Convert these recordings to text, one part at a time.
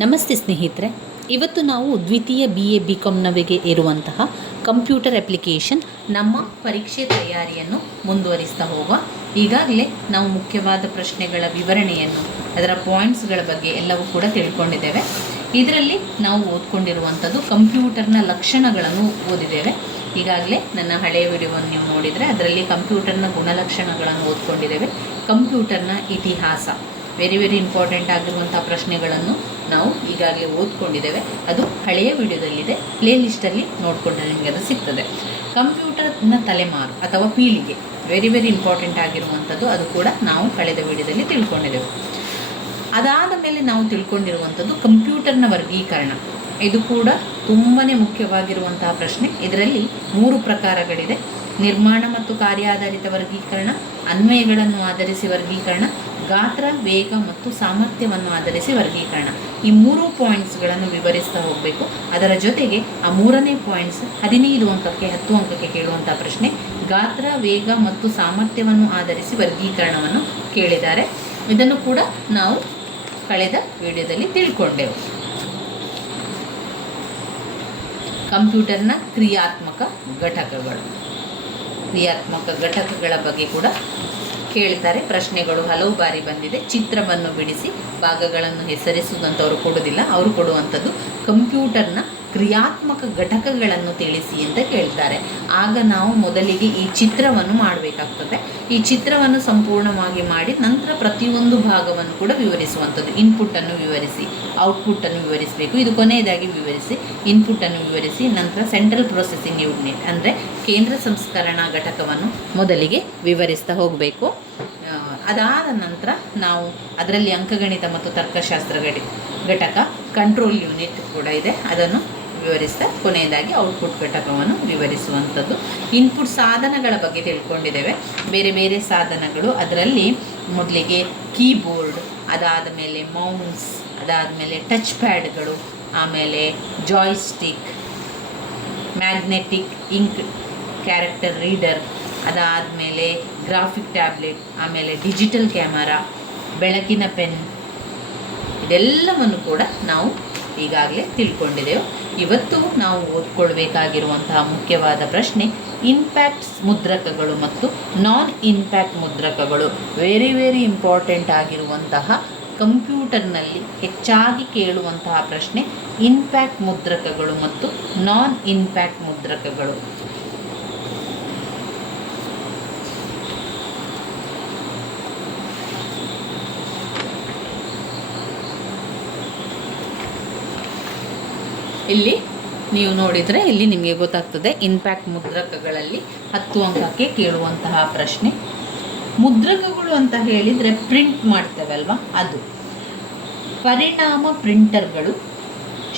ನಮಸ್ತೆ ಸ್ನೇಹಿತರೆ, ಇವತ್ತು ನಾವು ದ್ವಿತೀಯ BA BComನವರಿಗೆ ಇರುವಂತಹ ಕಂಪ್ಯೂಟರ್ ಅಪ್ಲಿಕೇಶನ್ ನಮ್ಮ ಪರೀಕ್ಷೆ ತಯಾರಿಯನ್ನು ಮುಂದುವರಿಸ್ತಾ ಹೋಗುವ. ಈಗಾಗಲೇ ನಾವು ಮುಖ್ಯವಾದ ಪ್ರಶ್ನೆಗಳ ವಿವರಣೆಯನ್ನು, ಅದರ ಪಾಯಿಂಟ್ಸ್ಗಳ ಬಗ್ಗೆ ಎಲ್ಲವೂ ಕೂಡ ತಿಳ್ಕೊಂಡಿದ್ದೇವೆ. ಇದರಲ್ಲಿ ನಾವು ಓದ್ಕೊಂಡಿರುವಂಥದ್ದು ಕಂಪ್ಯೂಟರ್ನ ಲಕ್ಷಣಗಳನ್ನು ಓದಿದ್ದೇವೆ. ಈಗಾಗಲೇ ನನ್ನ ಹಳೆಯ ವಿಡಿಯೋವನ್ನು ನೀವು ನೋಡಿದರೆ ಅದರಲ್ಲಿ ಕಂಪ್ಯೂಟರ್ನ ಗುಣಲಕ್ಷಣಗಳನ್ನು ಓದ್ಕೊಂಡಿದ್ದೇವೆ. ಕಂಪ್ಯೂಟರ್ನ ಇತಿಹಾಸ, ವೆರಿ ಇಂಪಾರ್ಟೆಂಟ್ ಆಗಿರುವಂಥ ಪ್ರಶ್ನೆಗಳನ್ನು ನಾವು ಈಗಾಗಲೇ ಓದ್ಕೊಂಡಿದ್ದೇವೆ. ಅದು ಹಳೆಯ ವಿಡಿಯೋದಲ್ಲಿದೆ, ಪ್ಲೇ ಲಿಸ್ಟಲ್ಲಿ ನೋಡಿಕೊಂಡ್ರೆ ನಿಮಗೆ ಅದು ಸಿಗ್ತದೆ. ಕಂಪ್ಯೂಟರ್ನ ತಲೆಮಾರು ಅಥವಾ ಪೀಳಿಗೆ ವೆರಿ ಇಂಪಾರ್ಟೆಂಟ್ ಆಗಿರುವಂಥದ್ದು, ಅದು ಕೂಡ ನಾವು ಕಳೆದ ವಿಡಿಯೋದಲ್ಲಿ ತಿಳ್ಕೊಂಡಿದ್ದೇವೆ. ಅದಾದ ಮೇಲೆ ನಾವು ತಿಳ್ಕೊಂಡಿರುವಂಥದ್ದು ಕಂಪ್ಯೂಟರ್ನ ವರ್ಗೀಕರಣ. ಇದು ಕೂಡ ತುಂಬಾ ಮುಖ್ಯವಾಗಿರುವಂತಹ ಪ್ರಶ್ನೆ. ಇದರಲ್ಲಿ 3 ಪ್ರಕಾರಗಳಿದೆ: ನಿರ್ಮಾಣ ಮತ್ತು ಕಾರ್ಯ ಆಧಾರಿತ ವರ್ಗೀಕರಣ, ಅನ್ವಯಗಳನ್ನು ಆಧರಿಸಿ ವರ್ಗೀಕರಣ, ಗಾತ್ರ, ವೇಗ ಮತ್ತು ಸಾಮರ್ಥ್ಯವನ್ನು ಆಧರಿಸಿ ವರ್ಗೀಕರಣ. ಈ 3 ಪಾಯಿಂಟ್ಸ್ಗಳನ್ನು ವಿವರಿಸ್ತಾ ಹೋಗಬೇಕು. ಅದರ ಜೊತೆಗೆ ಆ 3ನೇ ಪಾಯಿಂಟ್ಸ್ 15 ಅಂಕಕ್ಕೆ 10 ಅಂಕಕ್ಕೆ ಕೇಳುವಂಥ ಪ್ರಶ್ನೆ. ಗಾತ್ರ, ವೇಗ ಮತ್ತು ಸಾಮರ್ಥ್ಯವನ್ನು ಆಧರಿಸಿ ವರ್ಗೀಕರಣವನ್ನು ಕೇಳಿದ್ದಾರೆ. ಇದನ್ನು ಕೂಡ ನಾವು ಕಳೆದ ವಿಡಿಯೋದಲ್ಲಿ ತಿಳ್ಕೊಂಡೆವು. ಕಂಪ್ಯೂಟರ್ನ ಕ್ರಿಯಾತ್ಮಕ ಘಟಕಗಳ ಬಗ್ಗೆ ಕೂಡ ಕೇಳ್ತಾರೆ. ಪ್ರಶ್ನೆಗಳು ಹಲವು ಬಾರಿ ಬಂದಿದೆ. ಚಿತ್ರವನ್ನು ಬಿಡಿಸಿ ಭಾಗಗಳನ್ನು ಹೆಸರಿಸುವುದಂತವರು ಕೊಡೋದಿಲ್ಲ. ಅವರು ಕೊಡುವಂಥದ್ದು ಕಂಪ್ಯೂಟರ್ನ ಕ್ರಿಯಾತ್ಮಕ ಘಟಕಗಳನ್ನು ತಿಳಿಸಿ ಅಂತ ಕೇಳ್ತಾರೆ. ಆಗ ನಾವು ಮೊದಲಿಗೆ ಈ ಚಿತ್ರವನ್ನು ಮಾಡಬೇಕಾಗ್ತದೆ. ಈ ಚಿತ್ರವನ್ನು ಸಂಪೂರ್ಣವಾಗಿ ಮಾಡಿ ನಂತರ ಪ್ರತಿಯೊಂದು ಭಾಗವನ್ನು ಕೂಡ ವಿವರಿಸುವಂಥದ್ದು. ಇನ್ಪುಟ್ಟನ್ನು ವಿವರಿಸಿ, ಔಟ್ಪುಟ್ಟನ್ನು ವಿವರಿಸಬೇಕು. ಇದು ಕೊನೆಯದಾಗಿ ವಿವರಿಸಿ, ಇನ್ಪುಟ್ಟನ್ನು ವಿವರಿಸಿ ನಂತರ ಸೆಂಟ್ರಲ್ ಪ್ರೊಸೆಸಿಂಗ್ ಯೂನಿಟ್ ಅಂದರೆ ಕೇಂದ್ರ ಸಂಸ್ಕರಣಾ ಘಟಕವನ್ನು ಮೊದಲಿಗೆ ವಿವರಿಸ್ತಾ ಹೋಗಬೇಕು. ಅದಾದ ನಂತರ ನಾವು ಅದರಲ್ಲಿ ಅಂಕಗಣಿತ ಮತ್ತು ತರ್ಕಶಾಸ್ತ್ರ ಘಟಕ, ಕಂಟ್ರೋಲ್ ಯೂನಿಟ್ ಕೂಡ ಇದೆ, ಅದನ್ನು ವಿವರಿಸ್ತಾ ಕೊನೆಯದಾಗಿ ಔಟ್ಪುಟ್ ಘಟಕವನ್ನು ವಿವರಿಸುವಂಥದ್ದು. ಇನ್ಪುಟ್ ಸಾಧನಗಳ ಬಗ್ಗೆ ತಿಳ್ಕೊಂಡಿದ್ದೇವೆ. ಬೇರೆ ಸಾಧನಗಳು, ಅದರಲ್ಲಿ ಮೊದಲಿಗೆ ಕೀಬೋರ್ಡ್, ಅದಾದ ಮೇಲೆ ಮೌಸ್, ಅದಾದ ಮೇಲೆ ಟಚ್ ಪ್ಯಾಡ್ಗಳು, ಆಮೇಲೆ joystick, magnetic ink character reader, ಅದಾದಮೇಲೆ ಗ್ರಾಫಿಕ್ ಟ್ಯಾಬ್ಲೆಟ್, ಆಮೇಲೆ ಡಿಜಿಟಲ್ ಕ್ಯಾಮರಾ, ಬೆಳಕಿನ ಪೆನ್, ಇದೆಲ್ಲವನ್ನು ಕೂಡ ನಾವು ಈಗಾಗಲೇ ತಿಳ್ಕೊಂಡಿದ್ದೆವು. ಇವತ್ತು ನಾವು ಓದ್ಕೊಳ್ಬೇಕಾಗಿರುವಂತಹ ಮುಖ್ಯವಾದ ಪ್ರಶ್ನೆ ಇಂಪ್ಯಾಕ್ಟ್ ಮುದ್ರಕಗಳು ಮತ್ತು ನಾನ್ ಇಂಪ್ಯಾಕ್ಟ್ ಮುದ್ರಕಗಳು. ವೆರಿ ಇಂಪಾರ್ಟೆಂಟ್ ಆಗಿರುವಂತಹ ಕಂಪ್ಯೂಟರ್ನಲ್ಲಿ ಹೆಚ್ಚಾಗಿ ಕೇಳುವಂತಹ ಪ್ರಶ್ನೆ ಇಂಪ್ಯಾಕ್ಟ್ ಮುದ್ರಕಗಳು ಮತ್ತು ನಾನ್ ಇಂಪ್ಯಾಕ್ಟ್ ಮುದ್ರಕಗಳು. ಇಲ್ಲಿ ನೀವು ನೋಡಿದರೆ ಇಲ್ಲಿ ನಿಮಗೆ ಗೊತ್ತಾಗ್ತದೆ ಇಂಪ್ಯಾಕ್ಟ್ ಮುದ್ರಕಗಳಲ್ಲಿ 10 ಅಂಕಕ್ಕೆ ಕೇಳುವಂತಹ ಪ್ರಶ್ನೆ. ಮುದ್ರಕಗಳು ಅಂತ ಹೇಳಿದರೆ ಪ್ರಿಂಟ್ ಮಾಡ್ತೇವಲ್ವ, ಅದು. ಪರಿಣಾಮ ಪ್ರಿಂಟರ್ಗಳು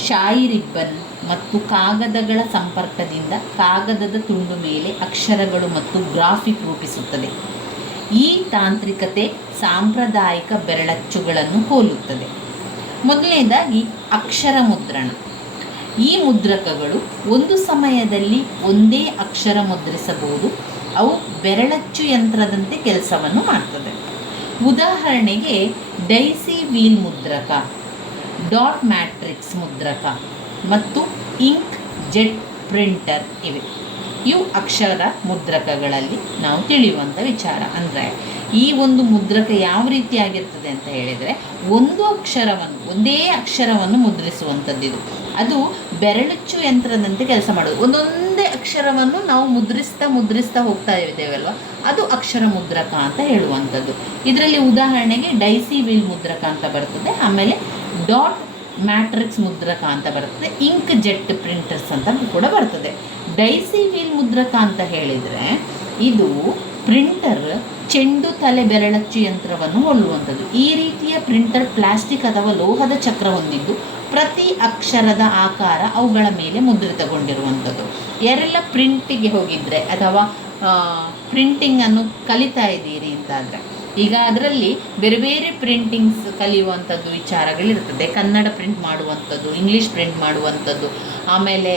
ಶಾಯಿ ರಿಬ್ಬನ್ ಮತ್ತು ಕಾಗದಗಳ ಸಂಪರ್ಕದಿಂದ ಕಾಗದದ ತುಂಡು ಮೇಲೆ ಅಕ್ಷರಗಳು ಮತ್ತು ಗ್ರಾಫಿಕ್ ರೂಪಿಸುತ್ತದೆ. ಈ ತಾಂತ್ರಿಕತೆ ಸಾಂಪ್ರದಾಯಿಕ ಬೆರಳಚ್ಚುಗಳನ್ನು ಹೋಲುತ್ತದೆ. ಮೊದಲನೇದಾಗಿ ಅಕ್ಷರ ಮುದ್ರಣ. ಈ ಮುದ್ರಕಗಳು ಒಂದು ಸಮಯದಲ್ಲಿ ಒಂದೇ ಅಕ್ಷರ ಮುದ್ರಿಸಬಹುದು. ಅವು ಬೆರಳಚ್ಚು ಯಂತ್ರದಂತೆ ಕೆಲಸವನ್ನು ಮಾಡ್ತದೆ. ಉದಾಹರಣೆಗೆ ಡೈಸಿ ವೀಲ್ ಮುದ್ರಕ, ಡಾಟ್ ಮ್ಯಾಟ್ರಿಕ್ಸ್ ಮುದ್ರಕ ಮತ್ತು ಇಂಕ್ ಜೆಟ್ ಪ್ರಿಂಟರ್ ಇವೆ. ಇವು ಅಕ್ಷರ ಮುದ್ರಕಗಳಲ್ಲಿ ನಾವು ತಿಳಿಯುವಂಥ ವಿಚಾರ. ಅಂದರೆ ಈ ಒಂದು ಮುದ್ರಕ ಯಾವ ರೀತಿಯಾಗಿರ್ತದೆ ಅಂತ ಹೇಳಿದರೆ ಒಂದೇ ಅಕ್ಷರವನ್ನು ಮುದ್ರಿಸುವಂಥದ್ದಿದು. ಅದು ಬೆರಳಚ್ಚು ಯಂತ್ರದಂತೆ ಕೆಲಸ ಮಾಡೋದು. ಒಂದೊಂದೇ ಅಕ್ಷರವನ್ನು ನಾವು ಮುದ್ರಿಸ್ತಾ ಹೋಗ್ತಾ ಇದ್ದೇವಲ್ವ, ಅದು ಅಕ್ಷರ ಮುದ್ರಕ ಅಂತ ಹೇಳುವಂಥದ್ದು. ಇದರಲ್ಲಿ ಉದಾಹರಣೆಗೆ ಡೈಸಿ ವೀಲ್ ಮುದ್ರಕ ಅಂತ ಬರ್ತದೆ, ಆಮೇಲೆ ಡಾಟ್ ಮ್ಯಾಟ್ರಿಕ್ಸ್ ಮುದ್ರಕ ಅಂತ ಬರ್ತದೆ, ಇಂಕ್ ಜೆಟ್ ಪ್ರಿಂಟರ್ಸ್ ಅಂತ ಕೂಡ ಬರ್ತದೆ. ಡೈಸಿ ವೀಲ್ ಮುದ್ರಕ ಅಂತ ಹೇಳಿದರೆ ಇದು ಪ್ರಿಂಟರ್ ಚೆಂಡು ತಲೆ ಬೆರಳಚ್ಚು ಯಂತ್ರವನ್ನು ಹೋಲುವಂಥದ್ದು. ಈ ರೀತಿಯ ಪ್ರಿಂಟರ್ ಪ್ಲಾಸ್ಟಿಕ್ ಅಥವಾ ಲೋಹದ ಚಕ್ರ ಹೊಂದಿದ್ದು ಪ್ರತಿ ಅಕ್ಷರದ ಆಕಾರ ಅವುಗಳ ಮೇಲೆ ಮುದ್ರಿತಗೊಂಡಿರುವಂಥದ್ದು. ಯಾರೆಲ್ಲ ಪ್ರಿಂಟಿಗೆ ಹೋಗಿದ್ರೆ ಅಥವಾ ಪ್ರಿಂಟಿಂಗನ್ನು ಕಲಿತಾ ಇದ್ದೀರಿ ಅಂತಾದರೆ, ಈಗ ಅದರಲ್ಲಿ ಬೇರೆ ಪ್ರಿಂಟಿಂಗ್ಸ್ ಕಲಿಯುವಂಥದ್ದು ವಿಚಾರಗಳಿರ್ತದೆ. ಕನ್ನಡ ಪ್ರಿಂಟ್ ಮಾಡುವಂಥದ್ದು, ಇಂಗ್ಲೀಷ್ ಪ್ರಿಂಟ್ ಮಾಡುವಂಥದ್ದು, ಆಮೇಲೆ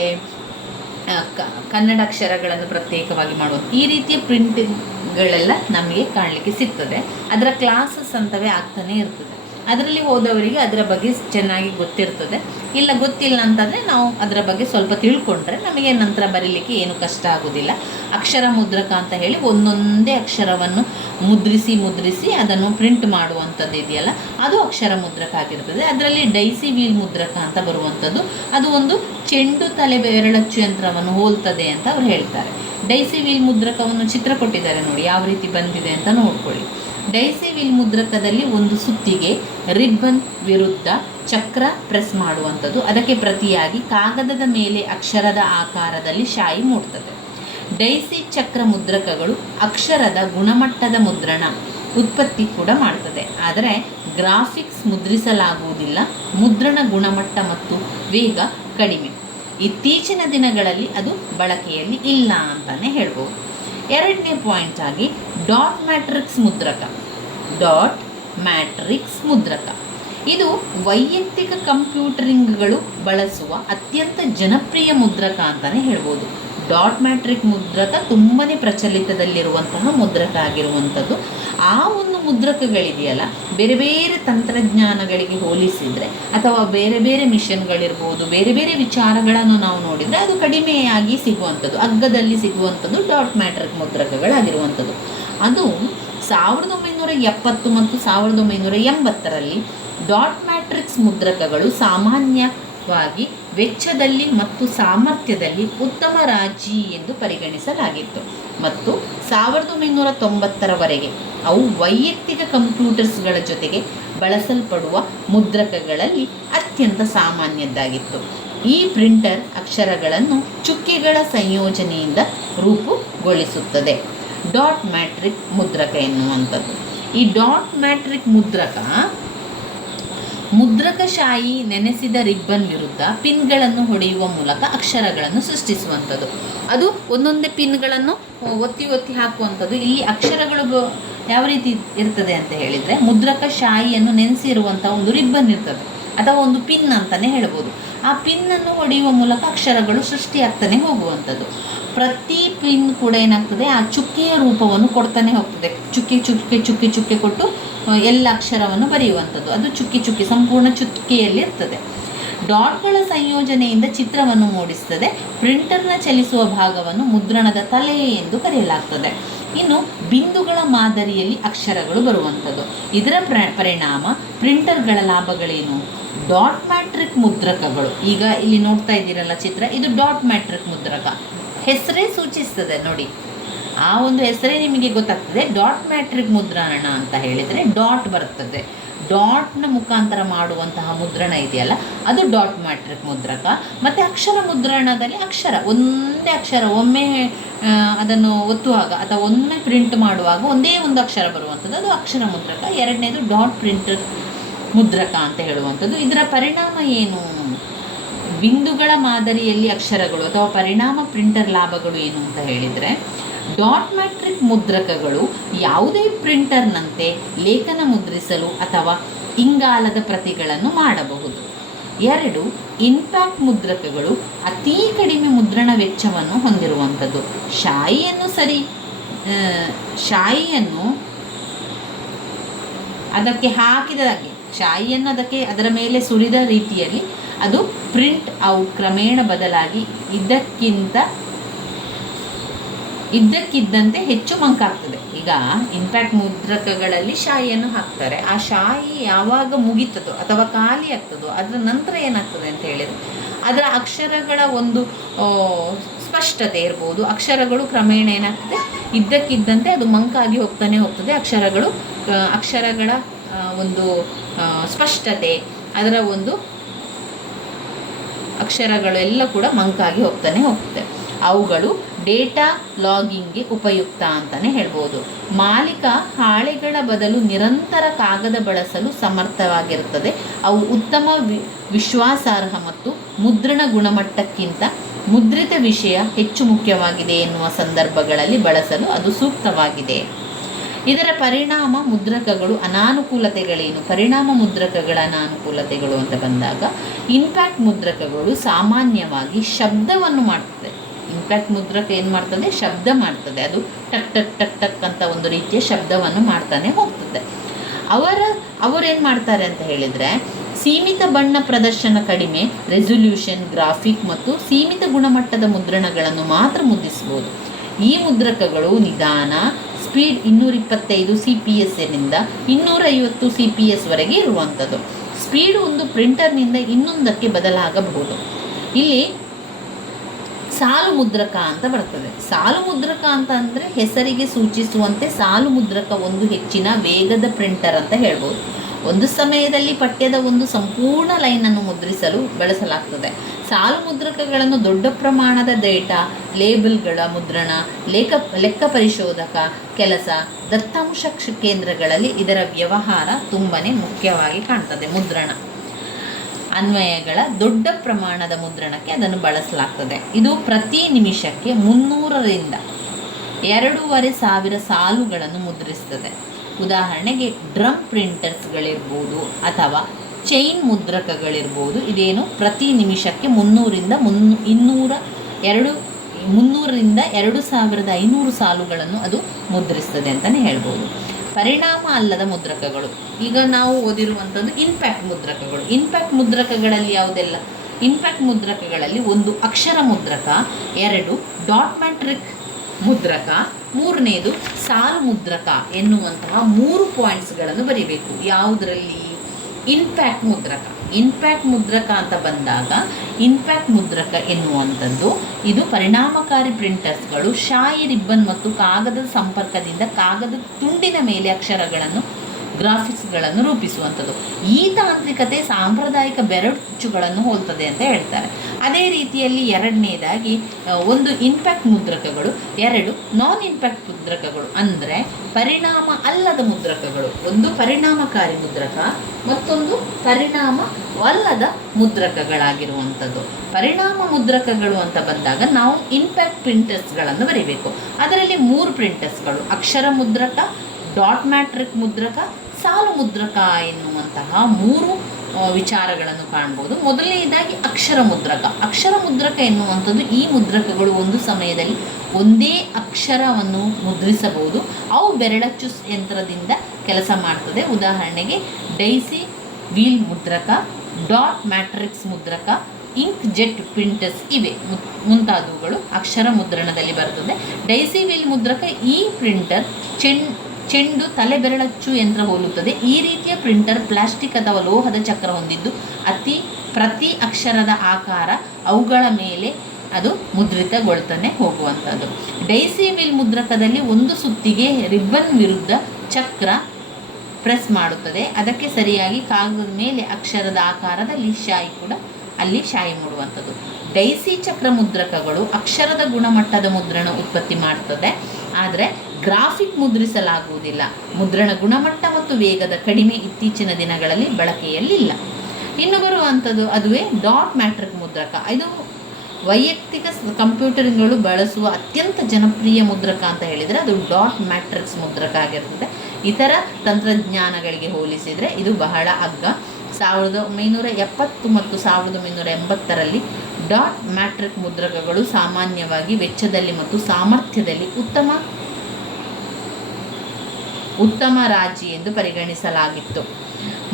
ಕನ್ನಡ ಅಕ್ಷರಗಳನ್ನು ಪ್ರತ್ಯೇಕವಾಗಿ ಮಾಡುವಂಥ ಈ ರೀತಿಯ ಪ್ರಿಂಟಿಂಗ್ಗಳೆಲ್ಲ ನಮಗೆ ಕಾಣಲಿಕ್ಕೆ ಸಿಗ್ತದೆ. ಅದರ ಕ್ಲಾಸಸ್ ಅಂತವೇ ಆಗ್ತಾನೆ ಇರ್ತದೆ. ಅದರಲ್ಲಿ ಹೋದವರಿಗೆ ಅದರ ಬಗ್ಗೆ ಚೆನ್ನಾಗಿ ಗೊತ್ತಿರ್ತದೆ. ಇಲ್ಲ ಗೊತ್ತಿಲ್ಲ ಅಂತಂದರೆ ನಾವು ಅದರ ಬಗ್ಗೆ ಸ್ವಲ್ಪ ತಿಳ್ಕೊಂಡ್ರೆ ನಮಗೆ ನಂತರ ಬರೀಲಿಕ್ಕೆ ಏನು ಕಷ್ಟ ಆಗೋದಿಲ್ಲ. ಅಕ್ಷರ ಮುದ್ರಕ ಅಂತ ಹೇಳಿ ಒಂದೊಂದೇ ಅಕ್ಷರವನ್ನು ಮುದ್ರಿಸಿ ಅದನ್ನು ಪ್ರಿಂಟ್ ಮಾಡುವಂಥದ್ದು ಇದೆಯಲ್ಲ, ಅದು ಅಕ್ಷರ ಮುದ್ರಕ ಆಗಿರ್ತದೆ. ಅದರಲ್ಲಿ ಡೈಸಿ ವೀಲ್ ಮುದ್ರಕ ಅಂತ ಬರುವಂಥದ್ದು, ಅದು ಒಂದು ಚೆಂಡು ತಲೆ ಬೆರಳಚ್ಚು ಯಂತ್ರವನ್ನು ಹೋಲ್ತದೆ ಅಂತ ಅವ್ರು ಹೇಳ್ತಾರೆ. ಡೈಸಿ ವೀಲ್ ಮುದ್ರಕವನ್ನು ಚಿತ್ರ ಕೊಟ್ಟಿದ್ದಾರೆ ನೋಡಿ, ಯಾವ ರೀತಿ ಬಂದಿದೆ ಅಂತ ನೋಡ್ಕೊಳ್ಳಿ. ಡೈಸಿ ವೀಲ್ ಮುದ್ರಕದಲ್ಲಿ ಒಂದು ಸುತ್ತಿಗೆ ರಿಬ್ಬನ್ ವಿರುದ್ಧ ಚಕ್ರ ಪ್ರೆಸ್ ಮಾಡುವಂಥದ್ದು, ಅದಕ್ಕೆ ಪ್ರತಿಯಾಗಿ ಕಾಗದದ ಮೇಲೆ ಅಕ್ಷರದ ಆಕಾರದಲ್ಲಿ ಶಾಯಿ ಮೂಡ್ತದೆ. ಡೈಸಿ ಚಕ್ರ ಮುದ್ರಕಗಳು ಅಕ್ಷರದ ಗುಣಮಟ್ಟದ ಮುದ್ರಣ ಉತ್ಪತ್ತಿ ಕೂಡ ಮಾಡ್ತದೆ, ಆದರೆ ಗ್ರಾಫಿಕ್ಸ್ ಮುದ್ರಿಸಲಾಗುವುದಿಲ್ಲ. ಮುದ್ರಣ ಗುಣಮಟ್ಟ ಮತ್ತು ವೇಗ ಕಡಿಮೆ. ಇತ್ತೀಚಿನ ದಿನಗಳಲ್ಲಿ ಅದು ಬಳಕೆಯಲ್ಲಿ ಇಲ್ಲ ಅಂತಲೇ ಹೇಳ್ಬೋದು. ಎರಡನೇ ಪಾಯಿಂಟ್ ಆಗಿ ಡಾಟ್ ಮ್ಯಾಟ್ರಿಕ್ಸ್ ಮುದ್ರಕ ಇದು ವೈಯಕ್ತಿಕ ಕಂಪ್ಯೂಟರಿಂಗ್ಗಳು ಬಳಸುವ ಅತ್ಯಂತ ಜನಪ್ರಿಯ ಮುದ್ರಕ ಅಂತಲೇ ಹೇಳ್ಬೋದು. ಡಾಟ್ ಮ್ಯಾಟ್ರಿಕ್ ಮುದ್ರಕ ತುಂಬಾ ಪ್ರಚಲಿತದಲ್ಲಿರುವಂತಹ ಮುದ್ರಕ ಆಗಿರುವಂಥದ್ದು. ಆ ಒಂದು ಮುದ್ರಕಗಳಿದೆಯಲ್ಲ, ಬೇರೆ ಬೇರೆ ತಂತ್ರಜ್ಞಾನಗಳಿಗೆ ಹೋಲಿಸಿದರೆ ಅಥವಾ ಬೇರೆ ಬೇರೆ ಮಿಷನ್ಗಳಿರ್ಬೋದು, ಬೇರೆ ಬೇರೆ ವಿಚಾರಗಳನ್ನು ನಾವು ನೋಡಿದರೆ ಅದು ಕಡಿಮೆಯಾಗಿ ಸಿಗುವಂಥದ್ದು, ಅಗ್ಗದಲ್ಲಿ ಸಿಗುವಂಥದ್ದು ಡಾಟ್ ಮ್ಯಾಟ್ರಿಕ್ ಮುದ್ರಕಗಳಾಗಿರುವಂಥದ್ದು. ಅದು 1970 ಮತ್ತು 1980ರಲ್ಲಿ ಡಾಟ್ ಮ್ಯಾಟ್ರಿಕ್ಸ್ ಮುದ್ರಕಗಳು ಸಾಮಾನ್ಯವಾಗಿ ವೆಚ್ಚದಲ್ಲಿ ಮತ್ತು ಸಾಮರ್ಥ್ಯದಲ್ಲಿ ಉತ್ತಮ ರಾಜಿ ಎಂದು ಪರಿಗಣಿಸಲಾಗಿತ್ತು ಮತ್ತು 1990ರವರೆಗೆ ಅವು ವೈಯಕ್ತಿಕ ಕಂಪ್ಯೂಟರ್ಸ್ಗಳ ಜೊತೆಗೆ ಬಳಸಲ್ಪಡುವ ಮುದ್ರಕಗಳಲ್ಲಿ ಅತ್ಯಂತ ಸಾಮಾನ್ಯದ್ದಾಗಿತ್ತು. ಈ ಪ್ರಿಂಟರ್ ಅಕ್ಷರಗಳನ್ನು ಚುಕ್ಕೆಗಳ ಸಂಯೋಜನೆಯಿಂದ ರೂಪುಗೊಳಿಸುತ್ತದೆ. ಡಾಟ್ ಮ್ಯಾಟ್ರಿಕ್ ಮುದ್ರಕ ಎನ್ನುವಂಥದ್ದು. ಈ ಡಾಟ್ ಮ್ಯಾಟ್ರಿಕ್ ಮುದ್ರಕ ಶಾಯಿ ನೆನೆಸಿದ ರಿಬ್ಬನ್ ವಿರುದ್ಧ ಪಿನ್ಗಳನ್ನು ಹೊಡೆಯುವ ಮೂಲಕ ಅಕ್ಷರಗಳನ್ನು ಸೃಷ್ಟಿಸುವಂಥದ್ದು. ಅದು ಒಂದೊಂದೇ ಪಿನ್ಗಳನ್ನು ಒತ್ತಿ ಹಾಕುವಂಥದ್ದು. ಇಲ್ಲಿ ಅಕ್ಷರಗಳು ಯಾವ ರೀತಿ ಇರ್ತದೆ ಅಂತ ಹೇಳಿದರೆ, ಮುದ್ರಕ ಶಾಯಿಯನ್ನು ನೆನೆಸಿರುವಂಥ ಒಂದು ರಿಬ್ಬನ್ ಇರ್ತದೆ ಅಥವಾ ಒಂದು ಪಿನ್ ಅಂತಲೇ ಹೇಳ್ಬೋದು. ಆ ಪಿನ್ನನ್ನು ಹೊಡೆಯುವ ಮೂಲಕ ಅಕ್ಷರಗಳು ಸೃಷ್ಟಿಯಾಗ್ತಾನೆ ಹೋಗುವಂಥದ್ದು. ಪ್ರತಿ ಪಿನ್ ಕೂಡ ಏನಾಗ್ತದೆ, ಆ ಚುಕ್ಕೆಯ ರೂಪವನ್ನು ಕೊಡ್ತಾನೆ ಹೋಗ್ತದೆ. ಚುಕ್ಕೆ ಕೊಟ್ಟು ಎಲ್ಲ ಅಕ್ಷರವನ್ನು ಬರೆಯುವಂಥದ್ದು. ಅದು ಚುಕ್ಕಿ ಸಂಪೂರ್ಣ ಚುಕ್ಕೆಯಲ್ಲಿ ಇರ್ತದೆ. ಡಾಟ್ಗಳ ಸಂಯೋಜನೆಯಿಂದ ಚಿತ್ರವನ್ನು ಮೂಡಿಸ್ತದೆ. ಪ್ರಿಂಟರ್ನ ಚಲಿಸುವ ಭಾಗವನ್ನು ಮುದ್ರಣದ ತಲೆ ಎಂದು ಕರೆಯಲಾಗ್ತದೆ. ಇನ್ನು ಬಿಂದುಗಳ ಮಾದರಿಯಲ್ಲಿ ಅಕ್ಷರಗಳು ಬರುವಂಥದ್ದು. ಇದರ ಪರಿಣಾಮ ಪ್ರಿಂಟರ್ಗಳ ಲಾಭಗಳೇನು? ಡಾಟ್ ಮ್ಯಾಟ್ರಿಕ್ ಮುದ್ರಕಗಳು, ಈಗ ಇಲ್ಲಿ ನೋಡ್ತಾ ಇದ್ದೀರಲ್ಲ ಚಿತ್ರ, ಇದು ಡಾಟ್ ಮ್ಯಾಟ್ರಿಕ್ ಮುದ್ರಕ. ಹೆಸರೇ ಸೂಚಿಸ್ತದೆ ನೋಡಿ, ಆ ಒಂದು ಹೆಸರೇ ನಿಮಗೆ ಗೊತ್ತಾಗ್ತದೆ. ಡಾಟ್ ಮ್ಯಾಟ್ರಿಕ್ ಮುದ್ರಣ ಅಂತ ಹೇಳಿದರೆ ಡಾಟ್ ಬರ್ತದೆ. ಡಾಟ್ನ ಮುಖಾಂತರ ಮಾಡುವಂತಹ ಮುದ್ರಣ ಇದೆಯಲ್ಲ, ಅದು ಡಾಟ್ ಮ್ಯಾಟ್ರಿಕ್ ಮುದ್ರಕ. ಮತ್ತು ಅಕ್ಷರ ಮುದ್ರಣದಲ್ಲಿ ಒಂದೇ ಅಕ್ಷರ ಒಮ್ಮೆ ಅದನ್ನು ಒತ್ತುವಾಗ ಅಥವಾ ಒಮ್ಮೆ ಪ್ರಿಂಟ್ ಮಾಡುವಾಗ ಒಂದೇ ಒಂದು ಅಕ್ಷರ ಬರುವಂಥದ್ದು, ಅದು ಅಕ್ಷರ ಮುದ್ರಕ. ಎರಡನೇದು ಡಾಟ್ ಪ್ರಿಂಟರ್ ಮುದ್ರಕ ಅಂತ ಹೇಳುವಂಥದ್ದು. ಇದರ ಪರಿಣಾಮ ಏನು? ಬಿಂದುಗಳ ಮಾದರಿಯಲ್ಲಿ ಅಕ್ಷರಗಳು ಅಥವಾ ಪರಿಣಾಮ ಪ್ರಿಂಟರ್ ಲಾಭಗಳು ಏನು ಅಂತ ಹೇಳಿದರೆ, ಡಾಟ್ ಮ್ಯಾಟ್ರಿಕ್ ಮುದ್ರಕಗಳು ಯಾವುದೇ ಪ್ರಿಂಟರ್ನಂತೆ ಲೇಖನ ಮುದ್ರಿಸಲು ಅಥವಾ ಇಂಗಾಲದ ಪ್ರತಿಗಳನ್ನು ಮಾಡಬಹುದು. 2, ಇಂಪ್ಯಾಕ್ಟ್ ಮುದ್ರಕಗಳು ಅತೀ ಕಡಿಮೆ ಮುದ್ರಣ ವೆಚ್ಚವನ್ನು ಹೊಂದಿರುವಂಥದ್ದು. ಶಾಯಿಯನ್ನು ಅದಕ್ಕೆ ಹಾಕಿದಾಗೆ, ಶಾಯಿಯನ್ನು ಅದರ ಮೇಲೆ ಸುರಿದ ರೀತಿಯಲ್ಲಿ ಅದು ಪ್ರಿಂಟ್ ಔಟ್ ಕ್ರಮೇಣ ಬದಲಾಗಿ ಇದ್ದಕ್ಕಿದ್ದಂತೆ ಹೆಚ್ಚು ಮಂಕಾಗ್ತದೆ. ಈಗ ಇಂಪ್ಯಾಕ್ಟ್ ಮುದ್ರಕಗಳಲ್ಲಿ ಶಾಯಿಯನ್ನು ಹಾಕ್ತಾರೆ. ಆ ಶಾಯಿ ಯಾವಾಗ ಮುಗಿತದೋ ಅಥವಾ ಖಾಲಿ ಆಗ್ತದೋ ಅದರ ನಂತರ ಏನಾಗ್ತದೆ ಅಂತ ಹೇಳಿದರೆ, ಅದರ ಅಕ್ಷರಗಳ ಒಂದು ಸ್ಪಷ್ಟತೆ ಇರ್ಬೋದು. ಅಕ್ಷರಗಳು ಕ್ರಮೇಣ ಏನಾಗ್ತದೆ, ಇದ್ದಕ್ಕಿದ್ದಂತೆ ಅದು ಮಂಕಾಗಿ ಹೋಗ್ತದೆ. ಅಕ್ಷರಗಳ ಒಂದು ಸ್ಪಷ್ಟತೆ, ಅದರ ಒಂದು ಅಕ್ಷರಗಳೆಲ್ಲ ಕೂಡ ಮಂಕಾಗಿ ಹೋಗ್ತದೆ. ಅವುಗಳು ಡೇಟಾ ಲಾಗಿಂಗ್ಗೆ ಉಪಯುಕ್ತ ಅಂತಲೇ ಹೇಳ್ಬೋದು. ಮಾಲೀಕ ಹಾಳೆಗಳ ಬದಲು ನಿರಂತರ ಕಾಗದ ಬಳಸಲು ಸಮರ್ಥವಾಗಿರುತ್ತದೆ. ಅವು ಉತ್ತಮ ವಿಶ್ವಾಸಾರ್ಹ ಮತ್ತು ಮುದ್ರಣ ಗುಣಮಟ್ಟಕ್ಕಿಂತ ಮುದ್ರಿತ ವಿಷಯ ಹೆಚ್ಚು ಮುಖ್ಯವಾಗಿದೆ ಎನ್ನುವ ಸಂದರ್ಭಗಳಲ್ಲಿ ಬಳಸಲು ಅದು ಸೂಕ್ತವಾಗಿದೆ. ಇದರ ಪರಿಣಾಮ ಮುದ್ರಕಗಳು ಅನಾನುಕೂಲತೆಗಳೇನು? ಪರಿಣಾಮ ಮುದ್ರಕಗಳ ಅನಾನುಕೂಲತೆಗಳು ಅಂತ ಬಂದಾಗ, ಇಂಪ್ಯಾಕ್ಟ್ ಮುದ್ರಕಗಳು ಸಾಮಾನ್ಯವಾಗಿ ಶಬ್ದವನ್ನು ಮಾಡ್ತದೆ. ಇಂಪ್ಯಾಕ್ಟ್ ಮುದ್ರಕ ಏನು ಮಾಡ್ತದೆ? ಶಬ್ದ ಮಾಡ್ತದೆ. ಅದು ಟಕ್ ಟಕ್ ಟಕ್ ಟಕ್ ಅಂತ ಒಂದು ರೀತಿಯ ಶಬ್ದವನ್ನು ಮಾಡ್ತಾನೆ ಹೋಗ್ತದೆ. ಅವರ ಅವರೇನು ಮಾಡ್ತಾರೆ ಅಂತ ಹೇಳಿದರೆ, ಸೀಮಿತ ಬಣ್ಣ ಪ್ರದರ್ಶನ, ಕಡಿಮೆ ರೆಸೊಲ್ಯೂಷನ್ ಗ್ರಾಫಿಕ್ ಮತ್ತು ಸೀಮಿತ ಗುಣಮಟ್ಟದ ಮುದ್ರಣಗಳನ್ನು ಮಾತ್ರ ಮುದ್ರಿಸಬಹುದು. ಈ ಮುದ್ರಕಗಳು ನಿಧಾನ ಸ್ಪೀಡ್ 225 CPSನಿಂದ 250 CPS ವರೆಗೆ ಇರುವಂಥದ್ದು. ಸ್ಪೀಡ್ ಒಂದು ಪ್ರಿಂಟರ್ನಿಂದ ಇನ್ನೊಂದಕ್ಕೆ ಬದಲಾಗಬಹುದು. ಇಲ್ಲಿ ಸಾಲು ಮುದ್ರಕ ಅಂತ ಬರ್ತದೆ. ಸಾಲು ಮುದ್ರಕ ಅಂತ ಅಂದರೆ ಹೆಸರಿಗೆ ಸೂಚಿಸುವಂತೆ ಸಾಲು ಮುದ್ರಕ ಒಂದು ಹೆಚ್ಚಿನ ವೇಗದ ಪ್ರಿಂಟರ್ ಅಂತ ಹೇಳ್ಬೋದು. ಒಂದು ಸಮಯದಲ್ಲಿ ಪಠ್ಯದ ಒಂದು ಸಂಪೂರ್ಣ ಲೈನನ್ನು ಮುದ್ರಿಸಲು ಬಳಸಲಾಗ್ತದೆ. ಸಾಲು ಮುದ್ರಕಗಳನ್ನು ದೊಡ್ಡ ಪ್ರಮಾಣದ ಡೇಟಾ, ಲೇಬಲ್ಗಳ ಮುದ್ರಣ, ಲೆಕ್ಕ ಪರಿಶೋಧಕ ಕೆಲಸ, ದತ್ತಾಂಶ ಕೇಂದ್ರಗಳಲ್ಲಿ ಇದರ ವ್ಯವಹಾರ ತುಂಬಾ ಮುಖ್ಯವಾಗಿ ಕಾಣ್ತದೆ. ಮುದ್ರಣ ಅನ್ವಯಗಳ ದೊಡ್ಡ ಪ್ರಮಾಣದ ಮುದ್ರಣಕ್ಕೆ ಅದನ್ನು ಬಳಸಲಾಗ್ತದೆ. ಇದು ಪ್ರತಿ ನಿಮಿಷಕ್ಕೆ 300ರಿಂದ 2500 ಸಾಲುಗಳನ್ನು ಮುದ್ರಿಸ್ತದೆ. ಉದಾಹರಣೆಗೆ ಡ್ರಮ್ ಪ್ರಿಂಟರ್ಸ್ಗಳಿರ್ಬೋದು ಅಥವಾ ಚೈನ್ ಮುದ್ರಕಗಳಿರ್ಬೋದು. ಇದೇನು ಪ್ರತಿ ನಿಮಿಷಕ್ಕೆ 300ರಿಂದ 2500 ಸಾಲುಗಳನ್ನು ಅದು ಮುದ್ರಿಸ್ತದೆ ಅಂತಲೇ ಹೇಳ್ಬೋದು. ಪರಿಣಾಮ ಅಲ್ಲದ ಮುದ್ರಕಗಳು, ಈಗ ನಾವು ಓದಿರುವಂಥದ್ದು ಇಂಪ್ಯಾಕ್ಟ್ ಮುದ್ರಕಗಳು. ಇಂಪ್ಯಾಕ್ಟ್ ಮುದ್ರಕಗಳಲ್ಲಿ ಯಾವುದೆಲ್ಲ? ಇಂಪ್ಯಾಕ್ಟ್ ಮುದ್ರಕಗಳಲ್ಲಿ 1 ಅಕ್ಷರ ಮುದ್ರಕ, 2 ಡಾಟ್ ಮ್ಯಾಟ್ರಿಕ್ ಮುದ್ರಕ, 3ನೇದು ಸಾಲು ಮುದ್ರಕ ಎನ್ನುವಂತಹ 3 ಪಾಯಿಂಟ್ಸ್ಗಳನ್ನು ಬರೀಬೇಕು. ಯಾವುದರಲ್ಲಿ? ಇಂಪ್ಯಾಕ್ಟ್ ಮುದ್ರಕ. ಇಂಪ್ಯಾಕ್ಟ್ ಮುದ್ರಕ ಅಂತ ಬಂದಾಗ, ಇಂಪ್ಯಾಕ್ಟ್ ಮುದ್ರಕ ಎನ್ನುವಂಥದ್ದು ಇದು ಪರಿಣಾಮಕಾರಿ ಪ್ರಿಂಟರ್ಸ್ಗಳು ಶಾಯಿ ರಿಬ್ಬನ್ ಮತ್ತು ಕಾಗದದ ಸಂಪರ್ಕದಿಂದ ಕಾಗದದ ತುಂಡಿನ ಮೇಲೆ ಅಕ್ಷರಗಳನ್ನು, ಗ್ರಾಫಿಕ್ಸ್ಗಳನ್ನು ರೂಪಿಸುವಂಥದ್ದು. ಈ ತಾಂತ್ರಿಕತೆ ಸಾಂಪ್ರದಾಯಿಕ ಬೆರಳುಚ್ಚುಗಳನ್ನು ಹೋಲ್ತದೆ ಅಂತ ಹೇಳ್ತಾರೆ. ಅದೇ ರೀತಿಯಲ್ಲಿ 2ನೇದಾಗಿ 1 ಇಂಪ್ಯಾಕ್ಟ್ ಮುದ್ರಕಗಳು, 2 ನಾನ್ ಇಂಪ್ಯಾಕ್ಟ್ ಮುದ್ರಕಗಳು. ಅಂದರೆ ಪರಿಣಾಮ ಅಲ್ಲದ ಮುದ್ರಕಗಳು. ಒಂದು ಪರಿಣಾಮಕಾರಿ ಮುದ್ರಕ, ಮತ್ತೊಂದು ಪರಿಣಾಮವಲ್ಲದ ಮುದ್ರಕಗಳಾಗಿರುವಂಥದ್ದು. ಪರಿಣಾಮ ಮುದ್ರಕಗಳು ಅಂತ ಬಂದಾಗ ನಾವು ಇಂಪ್ಯಾಕ್ಟ್ ಪ್ರಿಂಟರ್ಸ್ಗಳನ್ನು ಬರೀಬೇಕು. ಅದರಲ್ಲಿ 3 ಪ್ರಿಂಟರ್ಸ್ಗಳು: ಅಕ್ಷರ ಮುದ್ರಕ, ಡಾಟ್ ಮ್ಯಾಟ್ರಿಕ್ ಮುದ್ರಕ, ಸಾಲು ಮುದ್ರಕ ಎನ್ನುವಂತಹ 3 ವಿಚಾರಗಳನ್ನು ಕಾಣ್ಬೋದು. ಮೊದಲನೇದಾಗಿ ಅಕ್ಷರ ಮುದ್ರಕ. ಅಕ್ಷರ ಮುದ್ರಕ ಎನ್ನುವಂಥದ್ದು ಈ ಮುದ್ರಕಗಳು ಒಂದು ಸಮಯದಲ್ಲಿ ಒಂದೇ ಅಕ್ಷರವನ್ನು ಮುದ್ರಿಸಬಹುದು. ಅವು ಬೆರಳಚ್ಚು ಯಂತ್ರದಿಂದ ಕೆಲಸ ಮಾಡ್ತದೆ. ಉದಾಹರಣೆಗೆ ಡೈಸಿ ವೀಲ್ ಮುದ್ರಕ, ಡಾಟ್ ಮ್ಯಾಟ್ರಿಕ್ಸ್ ಮುದ್ರಕ, ಇಂಕ್ ಜೆಟ್ ಪ್ರಿಂಟರ್ಸ್ ಇವೆ ಮುಂತಾದವುಗಳು ಅಕ್ಷರ ಮುದ್ರಣದಲ್ಲಿ ಬರ್ತದೆ. ಡೈಸಿ ವೀಲ್ ಮುದ್ರಕ ಈ ಪ್ರಿಂಟರ್ ಚೆಂಡು ತಲೆ ಬೆರಳಚ್ಚು ಯಂತ್ರ ಹೋಲುತ್ತದೆ. ಈ ರೀತಿಯ ಪ್ರಿಂಟರ್ ಪ್ಲಾಸ್ಟಿಕ್ ಅಥವಾ ಲೋಹದ ಚಕ್ರ ಹೊಂದಿದ್ದು ಪ್ರತಿ ಅಕ್ಷರದ ಆಕಾರ ಅವುಗಳ ಮೇಲೆ ಅದು ಮುದ್ರಿತಗೊಳ್ತಾನೆ ಹೋಗುವಂಥದ್ದು. ಡೈಸಿ ವೀಲ್ ಮುದ್ರಕದಲ್ಲಿ ಒಂದು ಸುತ್ತಿಗೆ ರಿಬ್ಬನ್ ವಿರುದ್ಧ ಚಕ್ರ ಪ್ರೆಸ್ ಮಾಡುತ್ತದೆ. ಅದಕ್ಕೆ ಸರಿಯಾಗಿ ಕಾಗದದ ಮೇಲೆ ಅಕ್ಷರದ ಆಕಾರದಲ್ಲಿ ಶಾಯಿ ಮೂಡುವಂಥದ್ದು. ಡೈಸಿ ಚಕ್ರ ಮುದ್ರಕಗಳು ಅಕ್ಷರದ ಗುಣಮಟ್ಟದ ಮುದ್ರಣ ಉತ್ಪತ್ತಿ ಮಾಡ್ತದೆ, ಆದರೆ ಗ್ರಾಫಿಕ್ ಮುದ್ರಿಸಲಾಗುವುದಿಲ್ಲ. ಮುದ್ರಣ ಗುಣಮಟ್ಟ ಮತ್ತು ವೇಗದ ಕಡಿಮೆ ಇತ್ತೀಚಿನ ದಿನಗಳಲ್ಲಿ ಬಳಕೆಯಲ್ಲಿಲ್ಲ. ಇನ್ನು ಬರುವಂಥದ್ದು ಅದುವೇ ಡಾಟ್ ಮ್ಯಾಟ್ರಿಕ್ ಮುದ್ರಕ. ಇದು ವೈಯಕ್ತಿಕ ಕಂಪ್ಯೂಟರ್ಗಳು ಬಳಸುವ ಅತ್ಯಂತ ಜನಪ್ರಿಯ ಮುದ್ರಕ ಅಂತ ಹೇಳಿದರೆ ಅದು ಡಾಟ್ ಮ್ಯಾಟ್ರಿಕ್ಸ್ ಮುದ್ರಕ ಆಗಿರ್ತದೆ. ಇತರ ತಂತ್ರಜ್ಞಾನಗಳಿಗೆ ಹೋಲಿಸಿದರೆ ಇದು ಬಹಳ ಅಗ್ಗ. 1970 ಮತ್ತು 1980ರಲ್ಲಿ ಡಾಟ್ ಮ್ಯಾಟ್ರಿಕ್ ಮುದ್ರಕಗಳು ಸಾಮಾನ್ಯವಾಗಿ ವೆಚ್ಚದಲ್ಲಿ ಮತ್ತು ಸಾಮರ್ಥ್ಯದಲ್ಲಿ ಉತ್ತಮ ರಾಜಿ ಎಂದು ಪರಿಗಣಿಸಲಾಗಿತ್ತು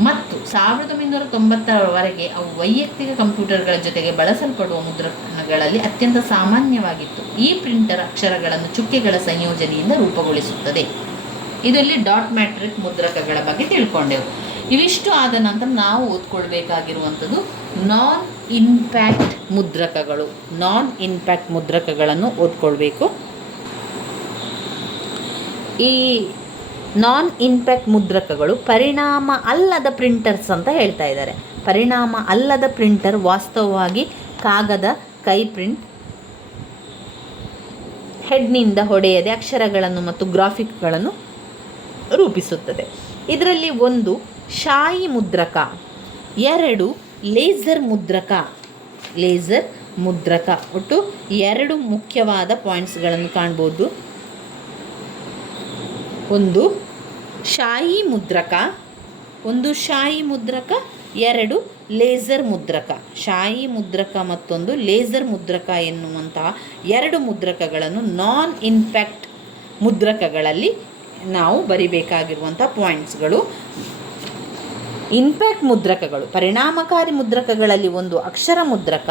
ಮತ್ತು 1990ರವರೆಗೆ ಅವು ವೈಯಕ್ತಿಕ ಕಂಪ್ಯೂಟರ್ಗಳ ಜೊತೆಗೆ ಬಳಸಲ್ಪಡುವ ಮುದ್ರಣಗಳಲ್ಲಿ ಅತ್ಯಂತ ಸಾಮಾನ್ಯವಾಗಿತ್ತು. ಈ ಪ್ರಿಂಟರ್ ಅಕ್ಷರಗಳನ್ನು ಚುಕ್ಕೆಗಳ ಸಂಯೋಜನೆಯಿಂದ ರೂಪುಗೊಳಿಸುತ್ತದೆ. ಇದರಲ್ಲಿ ಡಾಟ್ ಮ್ಯಾಟ್ರಿಕ್ ಮುದ್ರಕಗಳ ಬಗ್ಗೆ ತಿಳ್ಕೊಂಡೆವು. ಇವಿಷ್ಟು ಆದ ನಂತರ ನಾವು ಓದ್ಕೊಳ್ಬೇಕಾಗಿರುವಂಥದ್ದು ನಾನ್ ಇಂಪ್ಯಾಕ್ಟ್ ಮುದ್ರಕಗಳು. ನಾನ್ ಇಂಪ್ಯಾಕ್ಟ್ ಮುದ್ರಕಗಳನ್ನು ಓದ್ಕೊಳ್ಬೇಕು. ಈ ನಾನ್ ಇಂಪ್ಯಾಕ್ಟ್ ಮುದ್ರಕಗಳು ಪರಿಣಾಮ ಅಲ್ಲದ ಪ್ರಿಂಟರ್ಸ್ ಅಂತ ಹೇಳ್ತಾ ಇದ್ದಾರೆ. ಪರಿಣಾಮ ಅಲ್ಲದ ಪ್ರಿಂಟರ್ ವಾಸ್ತವವಾಗಿ ಕಾಗದ ಕೈ ಪ್ರಿಂಟ್ ಹೆಡ್ನಿಂದ ಹೊಡೆಯದೆ ಅಕ್ಷರಗಳನ್ನು ಮತ್ತು ಗ್ರಾಫಿಕ್ಗಳನ್ನು ರೂಪಿಸುತ್ತದೆ. ಇದರಲ್ಲಿ 1 ಶಾಯಿ ಮುದ್ರಕ, 2 ಲೇಸರ್ ಮುದ್ರಕ. ಒಟ್ಟು 2 ಮುಖ್ಯವಾದ ಪಾಯಿಂಟ್ಸ್ಗಳನ್ನು ಕಾಣ್ಬೋದು. 1 ಶಾಯಿ ಮುದ್ರಕ, 2 ಲೇಸರ್ ಮುದ್ರಕ. ಶಾಯಿ ಮುದ್ರಕ ಮತ್ತೊಂದು ಲೇಸರ್ ಮುದ್ರಕ ಎನ್ನುವಂತಹ 2 ಮುದ್ರಕಗಳನ್ನು ನಾನ್ ಇಂಪ್ಯಾಕ್ಟ್ ಮುದ್ರಕಗಳಲ್ಲಿ ನಾವು ಬರಿಬೇಕಾಗಿರುವಂಥ ಪಾಯಿಂಟ್ಸ್ಗಳು. ಇಂಪ್ಯಾಕ್ಟ್ ಮುದ್ರಕಗಳು, ಪರಿಣಾಮಕಾರಿ ಮುದ್ರಕಗಳಲ್ಲಿ ಒಂದು ಅಕ್ಷರ ಮುದ್ರಕ,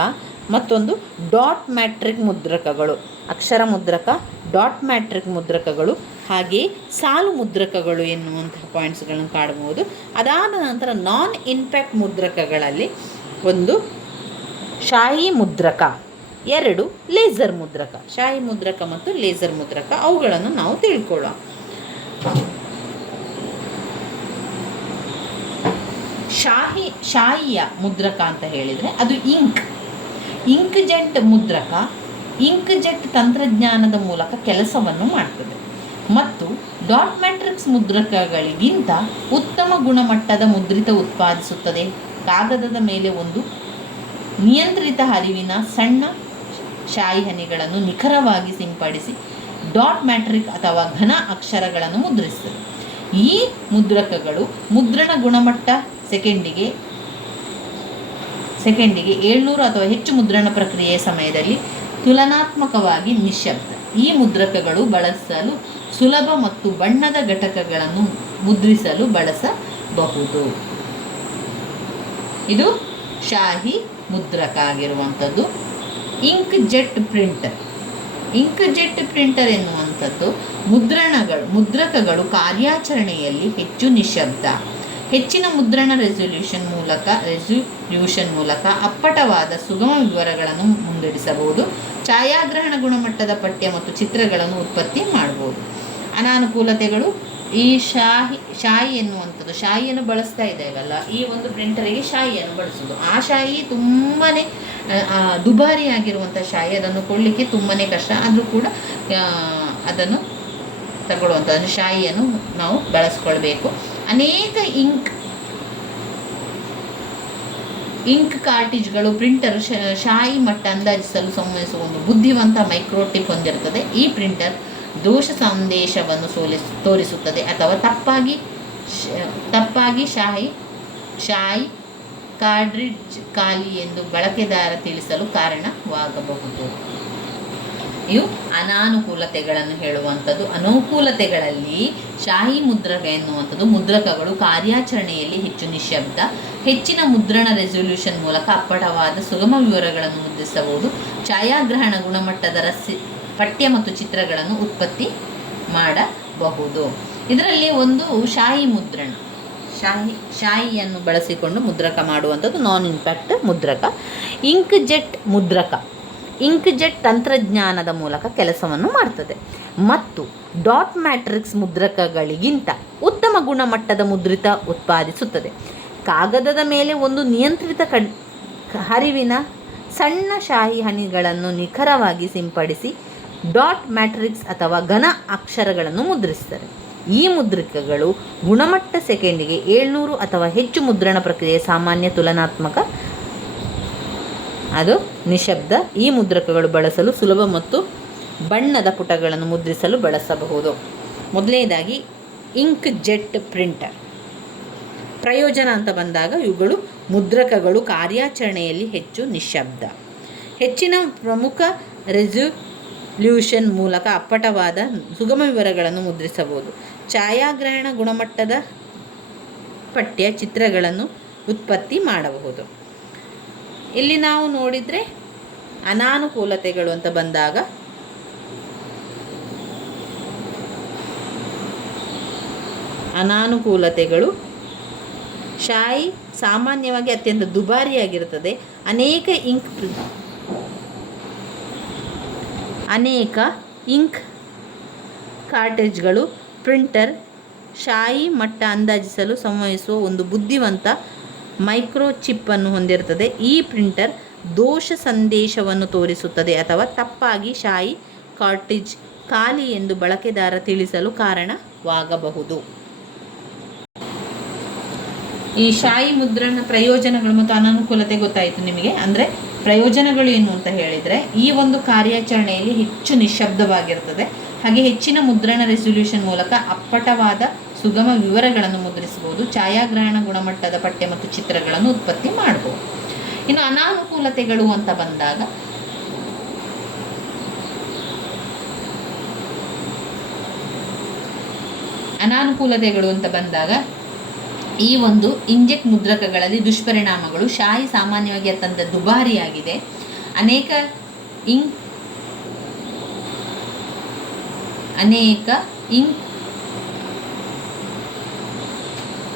ಮತ್ತೊಂದು ಡಾಟ್ ಮ್ಯಾಟ್ರಿಕ್ ಮುದ್ರಕಗಳು. ಅಕ್ಷರ ಮುದ್ರಕ, ಡಾಟ್ ಮ್ಯಾಟ್ರಿಕ್ ಮುದ್ರಕಗಳು, ಹಾಗೆಯೇ ಸಾಲು ಮುದ್ರಕಗಳು ಎನ್ನುವಂತಹ ಪಾಯಿಂಟ್ಸ್ಗಳನ್ನು ಕಾಣಬಹುದು. ಅದಾದ ನಂತರ ನಾನ್ ಇಂಪ್ಯಾಕ್ಟ್ ಮುದ್ರಕಗಳಲ್ಲಿ ಒಂದು ಶಾಯಿ ಮುದ್ರಕ, 2 ಲೇಸರ್ ಮುದ್ರಕ. ಶಾಯಿ ಮುದ್ರಕ ಮತ್ತು ಲೇಸರ್ ಮುದ್ರಕ, ಅವುಗಳನ್ನು ನಾವು ತಿಳ್ಕೊಳ್ಳೋಣ. ಶಾಯಿಯ ಮುದ್ರಕ ಅಂತ ಹೇಳಿದರೆ ಅದು ಇಂಕ್ ಜೆಟ್ ಮುದ್ರಕ ಇಂಕ್ ಜೆಟ್ ತಂತ್ರಜ್ಞಾನದ ಮೂಲಕ ಕೆಲಸವನ್ನು ಮಾಡ್ತದೆ. ಮತ್ತು ಡಾಟ್ ಮ್ಯಾಟ್ರಿಕ್ಸ್ ಮುದ್ರಕಗಳಿಗಿಂತ ಉತ್ತಮ ಗುಣಮಟ್ಟದ ಮುದ್ರಿತ ಉತ್ಪಾದಿಸುತ್ತದೆ. ಕಾಗದದ ಮೇಲೆ ಒಂದು ನಿಯಂತ್ರಿತ ಹರಿವಿನ ಸಣ್ಣ ಶಾಯಿ ಹನಿಗಳನ್ನು ನಿಖರವಾಗಿ ಸಿಂಪಡಿಸಿ ಡಾಟ್ ಮ್ಯಾಟ್ರಿಕ್ ಅಥವಾ ಘನ ಅಕ್ಷರಗಳನ್ನು ಮುದ್ರಿಸುತ್ತದೆ. ಈ ಮುದ್ರಕಗಳು ಮುದ್ರಣ ಗುಣಮಟ್ಟ ಸೆಕೆಂಡಿಗೆ 700 ಅಥವಾ ಹೆಚ್ಚು ಮುದ್ರಣ ಪ್ರಕ್ರಿಯೆಯ ಸಮಯದಲ್ಲಿ ತುಲನಾತ್ಮಕವಾಗಿ ನಿಶ್ಶಬ್ದ. ಈ ಮುದ್ರಕಗಳು ಬಳಸಲು ಸುಲಭ ಮತ್ತು ಬಣ್ಣದ ಘಟಕಗಳನ್ನು ಮುದ್ರಿಸಲು ಬಳಸಬಹುದು. ಇದು ಶಾಹಿ ಮುದ್ರಕ ಆಗಿರುವಂಥದ್ದು. ಇಂಕ್ ಜೆಟ್ ಪ್ರಿಂಟರ್ ಎನ್ನುವಂಥದ್ದು ಮುದ್ರಕಗಳು ಕಾರ್ಯಾಚರಣೆಯಲ್ಲಿ ಹೆಚ್ಚು ನಿಶ್ಶಬ್ದ, ಹೆಚ್ಚಿನ ಮುದ್ರಣ ರೆಸಲ್ಯೂಷನ್ ಮೂಲಕ ಅಪ್ಪಟವಾದ ಸುಗಮ ವಿವರಗಳನ್ನು ಮುಂದಿಡಿಸಬಹುದು. ಛಾಯಾಗ್ರಹಣ ಗುಣಮಟ್ಟದ ಪಠ್ಯ ಮತ್ತು ಚಿತ್ರಗಳನ್ನು ಉತ್ಪತ್ತಿ ಮಾಡಬಹುದು. ಅನಾನುಕೂಲತೆಗಳು, ಈ ಶಾಯಿ ಎನ್ನುವಂಥದ್ದು, ಶಾಯಿಯನ್ನು ಬಳಸ್ತಾ ಇದ್ದೇವಲ್ಲ, ಈ ಒಂದು ಪ್ರಿಂಟರಿಗೆ ಶಾಯಿಯನ್ನು ಬಳಸೋದು. ಆ ಶಾಯಿ ತುಂಬಾ ದುಬಾರಿ ಆಗಿರುವಂಥ ಶಾಯಿ, ಅದನ್ನು ಕೊಡಲಿಕ್ಕೆ ತುಂಬಾ ಕಷ್ಟ. ಆದರೂ ಕೂಡ ಅದನ್ನು ತಗೊಳ್ಳುವಂಥದ್ದು ಶಾಯಿಯನ್ನು ನಾವು ಬಳಸ್ಕೊಳ್ಬೇಕು. ಅನೇಕ ಇಂಕ್ ಕಾರ್ಟಿಜ್ಗಳು ಪ್ರಿಂಟರ್ ಶಾಯಿ ಮಟ್ಟ ಅಂದಾಜಿಸಲು ಸಂಬಂಧಿಸುವ ಒಂದು ಬುದ್ಧಿವಂತ ಮೈಕ್ರೋಟಿಪ್ ಹೊಂದಿರುತ್ತದೆ. ಈ ಪ್ರಿಂಟರ್ ದೋಷ ಸಂದೇಶವನ್ನು ತೋರಿಸುತ್ತದೆ ಅಥವಾ ತಪ್ಪಾಗಿ ಶಾಯಿ ಕಾರ್ಟ್ರಿಡ್ಜ್ ಖಾಲಿ ಎಂದು ಬಳಕೆದಾರ ತಿಳಿಸಲು ಕಾರಣವಾಗಬಹುದು. ಇವು ಅನಾನುಕೂಲತೆಗಳನ್ನು ಹೇಳುವಂಥದ್ದು. ಅನುಕೂಲತೆಗಳಲ್ಲಿ ಶಾಹಿ ಮುದ್ರಕ ಎನ್ನುವಂಥದ್ದು ಮುದ್ರಕಗಳು ಕಾರ್ಯಾಚರಣೆಯಲ್ಲಿ ಹೆಚ್ಚು ನಿಶ್ಶಬ್ದ, ಹೆಚ್ಚಿನ ಮುದ್ರಣ ರೆಸಲ್ಯೂಷನ್ ಮೂಲಕ ಅಪ್ಪಟವಾದ ಸುಗಮ ವಿವರಗಳನ್ನು ಮುದ್ರಿಸಬಹುದು. ಛಾಯಾಗ್ರಹಣ ಗುಣಮಟ್ಟದ ಪಠ್ಯ ಮತ್ತು ಚಿತ್ರಗಳನ್ನು ಉತ್ಪತ್ತಿ ಮಾಡಬಹುದು. ಇದರಲ್ಲಿ ಒಂದು ಶಾಯಿ ಮುದ್ರಣ, ಶಾಯಿಯನ್ನು ಬಳಸಿಕೊಂಡು ಮುದ್ರಕ ಮಾಡುವಂಥದ್ದು ನಾನ್ ಇಂಪ್ಯಾಕ್ಟ್ ಮುದ್ರಕ. ಇಂಕ್ ಜೆಟ್ ತಂತ್ರಜ್ಞಾನದ ಮೂಲಕ ಕೆಲಸವನ್ನು ಮಾಡ್ತದೆ ಮತ್ತು ಡಾಟ್ ಮ್ಯಾಟ್ರಿಕ್ಸ್ ಮುದ್ರಕಗಳಿಗಿಂತ ಉತ್ತಮ ಗುಣಮಟ್ಟದ ಮುದ್ರಿತ ಉತ್ಪಾದಿಸುತ್ತದೆ. ಕಾಗದದ ಮೇಲೆ ಒಂದು ನಿಯಂತ್ರಿತ ಹರಿವಿನ ಸಣ್ಣ ಶಾಯಿ ಹನಿಗಳನ್ನು ನಿಖರವಾಗಿ ಸಿಂಪಡಿಸಿ ಡಾಟ್ ಮ್ಯಾಟ್ರಿಕ್ಸ್ ಅಥವಾ ಘನ ಅಕ್ಷರಗಳನ್ನು ಮುದ್ರಿಸುತ್ತದೆ. ಈ ಮುದ್ರಿಕೆಗಳು ಗುಣಮಟ್ಟ ಸೆಕೆಂಡಿಗೆ 700 ಅಥವಾ ಹೆಚ್ಚು ಮುದ್ರಣ ಪ್ರಕ್ರಿಯೆ ಸಾಮಾನ್ಯ ತುಲನಾತ್ಮಕ, ಅದು ನಿಶಬ್ದ. ಈ ಮುದ್ರಕಗಳು ಬಳಸಲು ಸುಲಭ ಮತ್ತು ಬಣ್ಣದ ಪುಟಗಳನ್ನು ಮುದ್ರಿಸಲು ಬಳಸಬಹುದು. ಮೊದಲನೇದಾಗಿ ಇಂಕ್ ಜೆಟ್ ಪ್ರಿಂಟರ್ ಪ್ರಯೋಜನ ಅಂತ ಬಂದಾಗ ಇವುಗಳು ಮುದ್ರಕಗಳು ಕಾರ್ಯಾಚರಣೆಯಲ್ಲಿ ಹೆಚ್ಚು ನಿಶ್ಶಬ್ದ, ಹೆಚ್ಚಿನ ಪ್ರಮುಖ ರೆಸಲ್ಯೂಷನ್ ಮೂಲಕ ಅಪ್ಪಟವಾದ ಸುಗಮ ವಿವರಗಳನ್ನು ಮುದ್ರಿಸಬಹುದು. ಛಾಯಾಗ್ರಹಣ ಗುಣಮಟ್ಟದ ಪಠ್ಯ ಚಿತ್ರಗಳನ್ನು ಉತ್ಪತ್ತಿ ಮಾಡಬಹುದು. ಇಲ್ಲಿ ನಾವು ನೋಡಿದರೆ ಅನಾನುಕೂಲತೆಗಳು ಅಂತ ಬಂದಾಗ ಅನಾನುಕೂಲತೆಗಳು, ಶಾಯಿ ಸಾಮಾನ್ಯವಾಗಿ ಅತ್ಯಂತ ದುಬಾರಿಯಾಗಿರುತ್ತದೆ. ಅನೇಕ ಇಂಕ್ ಕಾರ್ಟ್ರಿಡ್ಜ್ಗಳು ಪ್ರಿಂಟರ್ ಶಾಯಿ ಮಟ್ಟ ಅಂದಾಜಿಸಲು ಸಂಬಂಧಿಸುವ ಒಂದು ಬುದ್ಧಿವಂತ ಮೈಕ್ರೋಚಿಪ್ಪನ್ನು ಹೊಂದಿರುತ್ತದೆ. ಈ ಪ್ರಿಂಟರ್ ದೋಷ ಸಂದೇಶವನ್ನು ತೋರಿಸುತ್ತದೆ ಅಥವಾ ತಪ್ಪಾಗಿ ಶಾಯಿ ಕಾರ್ಟ್ರಿಡ್ಜ್ ಖಾಲಿ ಎಂದು ಬಳಕೆದಾರ ತಿಳಿಸಲು ಕಾರಣವಾಗಬಹುದು. ಈ ಶಾಯಿ ಮುದ್ರಣ ಪ್ರಯೋಜನಗಳು ಮತ್ತು ಅನಾನುಕೂಲತೆ ಗೊತ್ತಾಯಿತು ನಿಮಗೆ. ಅಂದರೆ ಪ್ರಯೋಜನಗಳು ಏನು ಅಂತ ಹೇಳಿದರೆ, ಈ ಒಂದು ಕಾರ್ಯಾಚರಣೆಯಲ್ಲಿ ಹೆಚ್ಚು ನಿಶ್ಶಬ್ದವಾಗಿರ್ತದೆ, ಹಾಗೆ ಹೆಚ್ಚಿನ ಮುದ್ರಣ ರೆಸಲ್ಯೂಷನ್ ಮೂಲಕ ಅಪ್ಪಟವಾದ ಸುಗಮ ವಿವರಗಳನ್ನು ಮುದ್ರಿಸಬಹುದು. ಛಾಯಾಗ್ರಹಣ ಗುಣಮಟ್ಟದ ಪಠ್ಯ ಮತ್ತು ಚಿತ್ರಗಳನ್ನು ಉತ್ಪತ್ತಿ ಮಾಡಬಹುದು. ಇನ್ನು ಅನಾನುಕೂಲತೆಗಳು ಅಂತ ಬಂದಾಗ ಈ ಒಂದು ಇಂಕ್ಜೆಟ್ ಮುದ್ರಕಗಳಲ್ಲಿ ದುಷ್ಪರಿಣಾಮಗಳು: ಶಾಯಿ ಸಾಮಾನ್ಯವಾಗಿ ಅತ್ಯಂತ ದುಬಾರಿಯಾಗಿದೆ. ಅನೇಕ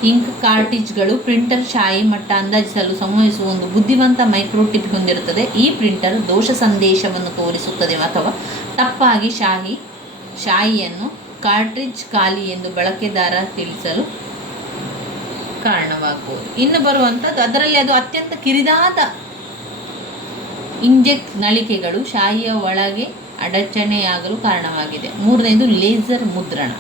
ಇಂಕ್ ಕಾರ್ಟಿಜ್ಗಳು ಪ್ರಿಂಟರ್ ಶಾಯಿ ಮಟ್ಟ ಅಂದಾಜಿಸಲು ಸಂವಹಿಸುವ ಒಂದು ಬುದ್ಧಿವಂತ ಮೈಕ್ರೋಟಿಪ್ ಹೊಂದಿರುತ್ತದೆ. ಈ ಪ್ರಿಂಟರ್ ದೋಷ ಸಂದೇಶವನ್ನು ತೋರಿಸುತ್ತದೆ ಅಥವಾ ತಪ್ಪಾಗಿ ಶಾಯಿಯನ್ನು ಕಾರ್ಟ್ರಿಡ್ಜ್ ಖಾಲಿ ಎಂದು ಬಳಕೆದಾರ ತಿಳಿಸಲು ಕಾರಣವಾಗಬಹುದು. ಇನ್ನು ಬರುವಂಥದ್ದು, ಅದರಲ್ಲಿ ಅದು ಅತ್ಯಂತ ಕಿರಿದಾದ ಇಂಜೆಕ್ಟ್ ನಳಿಕೆಗಳು ಶಾಯಿಯ ಒಳಗೆ ಅಡಚಣೆಯಾಗಲು ಕಾರಣವಾಗಿದೆ. ಮೂರನೇದು ಲೇಸರ್ ಮುದ್ರಣ.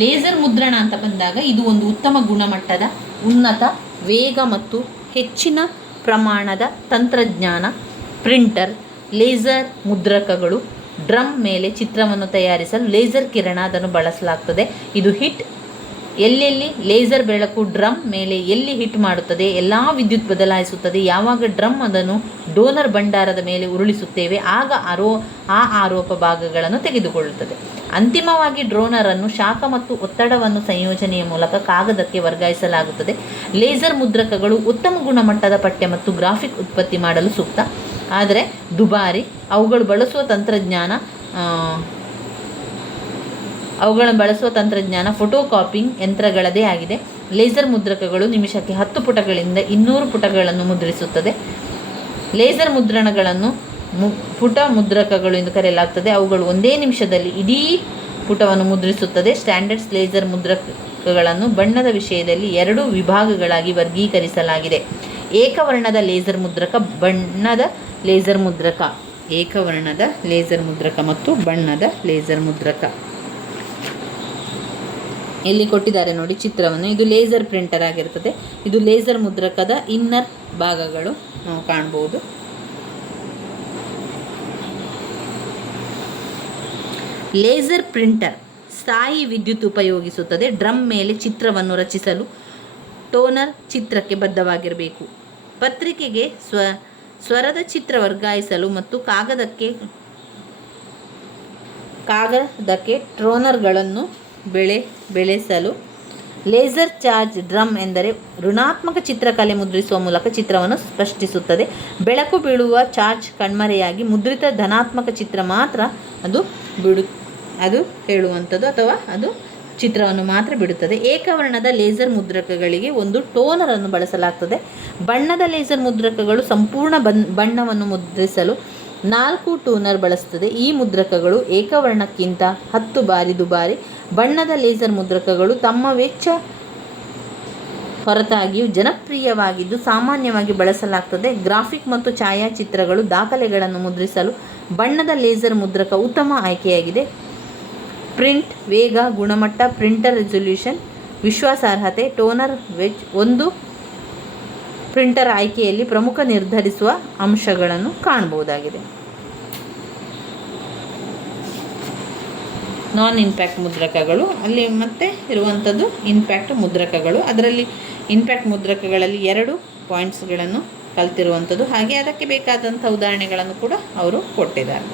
ಲೇಸರ್ ಮುದ್ರಣ ಅಂತ ಬಂದಾಗ ಇದು ಒಂದು ಉತ್ತಮ ಗುಣಮಟ್ಟದ, ಉನ್ನತ ವೇಗ ಮತ್ತು ಹೆಚ್ಚಿನ ಪ್ರಮಾಣದ ತಂತ್ರಜ್ಞಾನ. ಪ್ರಿಂಟರ್ ಲೇಸರ್ ಮುದ್ರಕಗಳು ಡ್ರಮ್ ಮೇಲೆ ಚಿತ್ರವನ್ನು ತಯಾರಿಸಲು ಲೇಸರ್ ಕಿರಣ ಅದನ್ನು ಬಳಸಲಾಗ್ತದೆ. ಇದು ಎಲ್ಲೆಲ್ಲಿ ಲೇಸರ್ ಬೆಳಕು ಡ್ರಮ್ ಮೇಲೆ ಎಲ್ಲಿ ಹಿಟ್ ಮಾಡುತ್ತದೆ, ಎಲ್ಲ ವಿದ್ಯುತ್ ಬದಲಾಯಿಸುತ್ತದೆ. ಯಾವಾಗ ಡ್ರಮ್ ಅದನ್ನು ಡೋನರ್ ಭಂಡಾರದ ಮೇಲೆ ಉರುಳಿಸುತ್ತೇವೆ ಆಗ ಆ ಆರೋಪ ಭಾಗಗಳನ್ನು ತೆಗೆದುಕೊಳ್ಳುತ್ತದೆ. ಅಂತಿಮವಾಗಿ ಡ್ರೋನರನ್ನು ಶಾಖ ಮತ್ತು ಒತ್ತಡವನ್ನು ಸಂಯೋಜನೆಯ ಮೂಲಕ ಕಾಗದಕ್ಕೆ ವರ್ಗಾಯಿಸಲಾಗುತ್ತದೆ. ಲೇಸರ್ ಮುದ್ರಕಗಳು ಉತ್ತಮ ಗುಣಮಟ್ಟದ ಪಠ್ಯ ಮತ್ತು ಗ್ರಾಫಿಕ್ ಉತ್ಪತ್ತಿ ಮಾಡಲು ಸೂಕ್ತ, ಆದರೆ ದುಬಾರಿ. ಅವುಗಳನ್ನು ಬಳಸುವ ತಂತ್ರಜ್ಞಾನ ಫೋಟೋಕಾಪಿಂಗ್ ಯಂತ್ರಗಳದೇ ಆಗಿದೆ. ಲೇಸರ್ ಮುದ್ರಕಗಳು ನಿಮಿಷಕ್ಕೆ 10 ಪುಟಗಳಿಂದ 200 ಪುಟಗಳನ್ನು ಮುದ್ರಿಸುತ್ತದೆ. ಲೇಸರ್ ಮುದ್ರಣಗಳನ್ನು ಪುಟ ಮುದ್ರಕಗಳು ಎಂದು ಕರೆಯಲಾಗುತ್ತದೆ. ಅವುಗಳು ಒಂದೇ ನಿಮಿಷದಲ್ಲಿ ಇಡೀ ಪುಟವನ್ನು ಮುದ್ರಿಸುತ್ತದೆ. ಸ್ಟ್ಯಾಂಡರ್ಡ್ ಲೇಸರ್ ಮುದ್ರಕಗಳನ್ನು ಬಣ್ಣದ ವಿಷಯದಲ್ಲಿ 2 ವಿಭಾಗಗಳಾಗಿ ವರ್ಗೀಕರಿಸಲಾಗಿದೆ: ಏಕವರ್ಣದ ಲೇಸರ್ ಮುದ್ರಕ, ಬಣ್ಣದ ಲೇಸರ್ ಮುದ್ರಕ. ಏಕವರ್ಣದ ಲೇಸರ್ ಮುದ್ರಕ ಮತ್ತು ಬಣ್ಣದ ಲೇಸರ್ ಮುದ್ರಕ. ಇಲ್ಲಿ ಕೊಟ್ಟಿದ್ದಾರೆ ನೋಡಿ ಚಿತ್ರವನ್ನು. ಇದು ಲೇಸರ್ ಪ್ರಿಂಟರ್ ಆಗಿರ್ತದೆ. ಇದು ಲೇಸರ್ ಮುದ್ರಕದ ಇನ್ನರ್ ಭಾಗಗಳು ನಾವು ಕಾಣ್ಬೋದು. ಲೇಸರ್ ಪ್ರಿಂಟರ್ ಸ್ಥಾಯಿ ವಿದ್ಯುತ್ ಉಪಯೋಗಿಸುತ್ತದೆ. ಡ್ರಮ್ ಮೇಲೆ ಚಿತ್ರವನ್ನು ರಚಿಸಲು ಟೋನರ್ ಚಿತ್ರಕ್ಕೆ ಬದ್ಧವಾಗಿರಬೇಕು. ಪತ್ರಿಕೆಗೆ ಸ್ವರದ ಚಿತ್ರ ವರ್ಗಾಯಿಸಲು ಮತ್ತು ಕಾಗದಕ್ಕೆ ಟೋನರ್ಗಳನ್ನು ಬೆಳೆಸಲು. ಲೇಸರ್ ಚಾರ್ಜ್ ಡ್ರಮ್ ಎಂದರೆ ಋಣಾತ್ಮಕ ಚಿತ್ರಕಲೆ ಮುದ್ರಿಸುವ ಮೂಲಕ ಚಿತ್ರವನ್ನು ಸ್ಪಷ್ಟಿಸುತ್ತದೆ. ಬೆಳಕು ಬೀಳುವ ಚಾರ್ಜ್ ಕಣ್ಮರೆಯಾಗಿ ಮುದ್ರಿತ ಧನಾತ್ಮಕ ಚಿತ್ರ ಮಾತ್ರ ಅದು ಹೇಳುವಂಥದ್ದು ಅಥವಾ ಅದು ಚಿತ್ರವನ್ನು ಮಾತ್ರ ಬಿಡುತ್ತದೆ. ಏಕವರ್ಣದ ಲೇಸರ್ ಮುದ್ರಕಗಳಿಗೆ ಒಂದು ಟೋನರನ್ನು ಬಳಸಲಾಗ್ತದೆ. ಬಣ್ಣದ ಲೇಸರ್ ಮುದ್ರಕಗಳು ಸಂಪೂರ್ಣ ಬಣ್ಣವನ್ನು ಮುದ್ರಿಸಲು 4 ಟೋನರ್ ಬಳಸುತ್ತದೆ. ಈ ಮುದ್ರಕಗಳು ಏಕವರ್ಣಕ್ಕಿಂತ 10 ಬಾರಿ ದುಬಾರಿ. ಬಣ್ಣದ ಲೇಸರ್ ಮುದ್ರಕಗಳು ತಮ್ಮ ವೆಚ್ಚ ಹೊರತಾಗಿಯೂ ಜನಪ್ರಿಯವಾಗಿದ್ದು ಸಾಮಾನ್ಯವಾಗಿ ಬಳಸಲಾಗ್ತದೆ. ಗ್ರಾಫಿಕ್ ಮತ್ತು ಛಾಯಾಚಿತ್ರಗಳು ದಾಖಲೆಗಳನ್ನು ಮುದ್ರಿಸಲು ಬಣ್ಣದ ಲೇಸರ್ ಮುದ್ರಕ ಉತ್ತಮ ಆಯ್ಕೆಯಾಗಿದೆ. ಪ್ರಿಂಟ್ ವೇಗ, ಗುಣಮಟ್ಟ, ಪ್ರಿಂಟರ್ ರೆಸಲ್ಯೂಷನ್, ವಿಶ್ವಾಸಾರ್ಹತೆ, ಟೋನರ್ ವೆಚ್ ಒಂದು ಪ್ರಿಂಟರ್ ಆಯ್ಕೆಯಲ್ಲಿ ಪ್ರಮುಖ ನಿರ್ಧರಿಸುವ ಅಂಶಗಳನ್ನು ಕಾಣಬಹುದಾಗಿದೆ. ನಾನ್ ಇಂಪ್ಯಾಕ್ಟ್ ಮುದ್ರಕಗಳು ಅಲ್ಲಿ ಮತ್ತೆ ಇರುವಂಥದ್ದು ಇಂಪ್ಯಾಕ್ಟ್ ಮುದ್ರಕಗಳು. ಅದರಲ್ಲಿ ಇಂಪ್ಯಾಕ್ಟ್ ಮುದ್ರಕಗಳಲ್ಲಿ 2 ಪಾಯಿಂಟ್ಸ್ಗಳನ್ನು ಕಲ್ತಿರುವಂಥದ್ದು. ಹಾಗೆ ಅದಕ್ಕೆ ಬೇಕಾದಂಥ ಉದಾಹರಣೆಗಳನ್ನು ಕೂಡ ಅವರು ಕೊಟ್ಟಿದ್ದಾರೆ.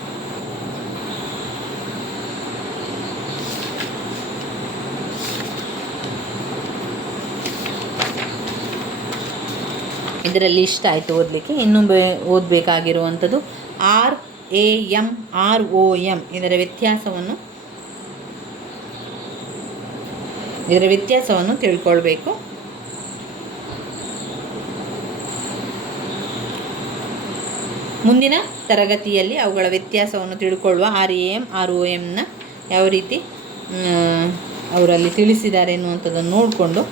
ಇದರಲ್ಲಿ ಇಷ್ಟ ಆಯಿತು ಓದಲಿಕ್ಕೆ. ಇನ್ನೂ ಓದಬೇಕಾಗಿರುವಂಥದ್ದು RAM, ROM ಇದರ ವ್ಯತ್ಯಾಸವನ್ನು ತಿಳ್ಕೊಳ್ಬೇಕು. ಮುಂದಿನ ತರಗತಿಯಲ್ಲಿ ಅವುಗಳ ವ್ಯತ್ಯಾಸವನ್ನು ತಿಳ್ಕೊಳ್ಳುವ. RAM, ROMನ ಯಾವ ರೀತಿ ಅವರಲ್ಲಿ ತಿಳಿಸಿದ್ದಾರೆ ಎನ್ನುವಂಥದ್ದನ್ನು ನೋಡಿಕೊಂಡು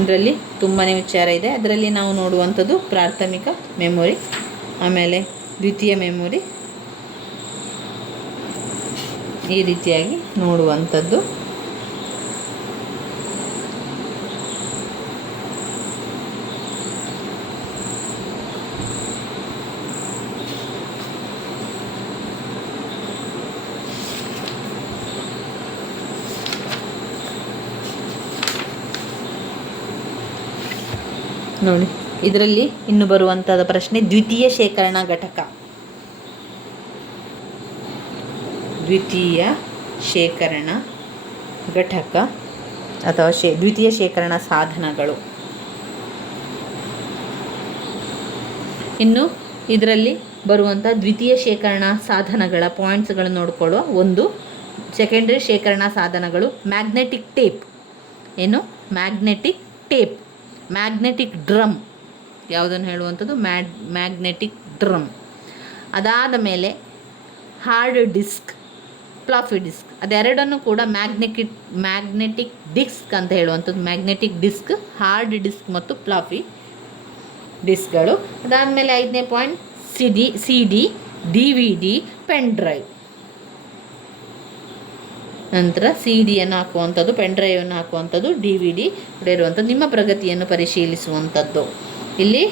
ಇದರಲ್ಲಿ ತುಂಬಾ ವಿಚಾರ ಇದೆ. ಅದರಲ್ಲಿ ನಾವು ನೋಡುವಂಥದ್ದು ಪ್ರಾಥಮಿಕ ಮೆಮೊರಿ, ಆಮೇಲೆ ದ್ವಿತೀಯ ಮೆಮೊರಿ, ಈ ರೀತಿಯಾಗಿ ನೋಡುವಂಥದ್ದು. ನೋಡಿ, ಇದರಲ್ಲಿ ಇನ್ನು ಬರುವಂಥದ್ದು ಪ್ರಶ್ನೆ ದ್ವಿತೀಯ ಶೇಖರಣಾ ಘಟಕ. ದ್ವಿತೀಯ ಶೇಖರಣಾ ಘಟಕ ಅಥವಾ ದ್ವಿತೀಯ ಶೇಖರಣಾ ಸಾಧನಗಳು. ಇನ್ನು ಇದರಲ್ಲಿ ಬರುವಂಥ ದ್ವಿತೀಯ ಶೇಖರಣಾ ಸಾಧನಗಳ ಪಾಯಿಂಟ್ಸ್ಗಳನ್ನು ನೋಡಿಕೊಳ್ಳುವ. ಒಂದು, ಸೆಕೆಂಡ್ರಿ ಶೇಖರಣಾ ಸಾಧನಗಳು ಮ್ಯಾಗ್ನೆಟಿಕ್ ಟೇಪ್. ಏನು? Magnetic tape. ಮ್ಯಾಗ್ನೆಟಿಕ್ ಡ್ರಮ್ ಯಾವುದನ್ನು ಹೇಳುವಂಥದ್ದು? Magnetic drum. ಅದಾದ ಮೇಲೆ ಹಾರ್ಡ್ ಡಿಸ್ಕ್, ಫ್ಲಾಫಿ ಡಿಸ್ಕ್. ಅದೆರಡನ್ನು ಕೂಡ ಮ್ಯಾಗ್ನೆಟಿಕ್ ಡಿಸ್ಕ್ ಅಂತ ಹೇಳುವಂಥದ್ದು. ಮ್ಯಾಗ್ನೆಟಿಕ್ ಡಿಸ್ಕ್, ಹಾರ್ಡ್ ಡಿಸ್ಕ್ ಮತ್ತು ಫ್ಲಾಫಿ ಡಿಸ್ಕ್ಗಳು. ಅದಾದಮೇಲೆ 5ನೇ point C D, DVD, pen drive. ನಂತರ ಸಿ ಡಿಯನ್ನು ಹಾಕುವಂಥದ್ದು, ಪೆನ್ ಡ್ರೈವನ್ನು ಹಾಕುವಂಥದ್ದು, DVD ಕೂಡ ಇರುವಂಥದ್ದು. ನಿಮ್ಮ ಪ್ರಗತಿಯನ್ನು ಪರಿಶೀಲಿಸುವಂಥದ್ದು. ಇಲ್ಲಿ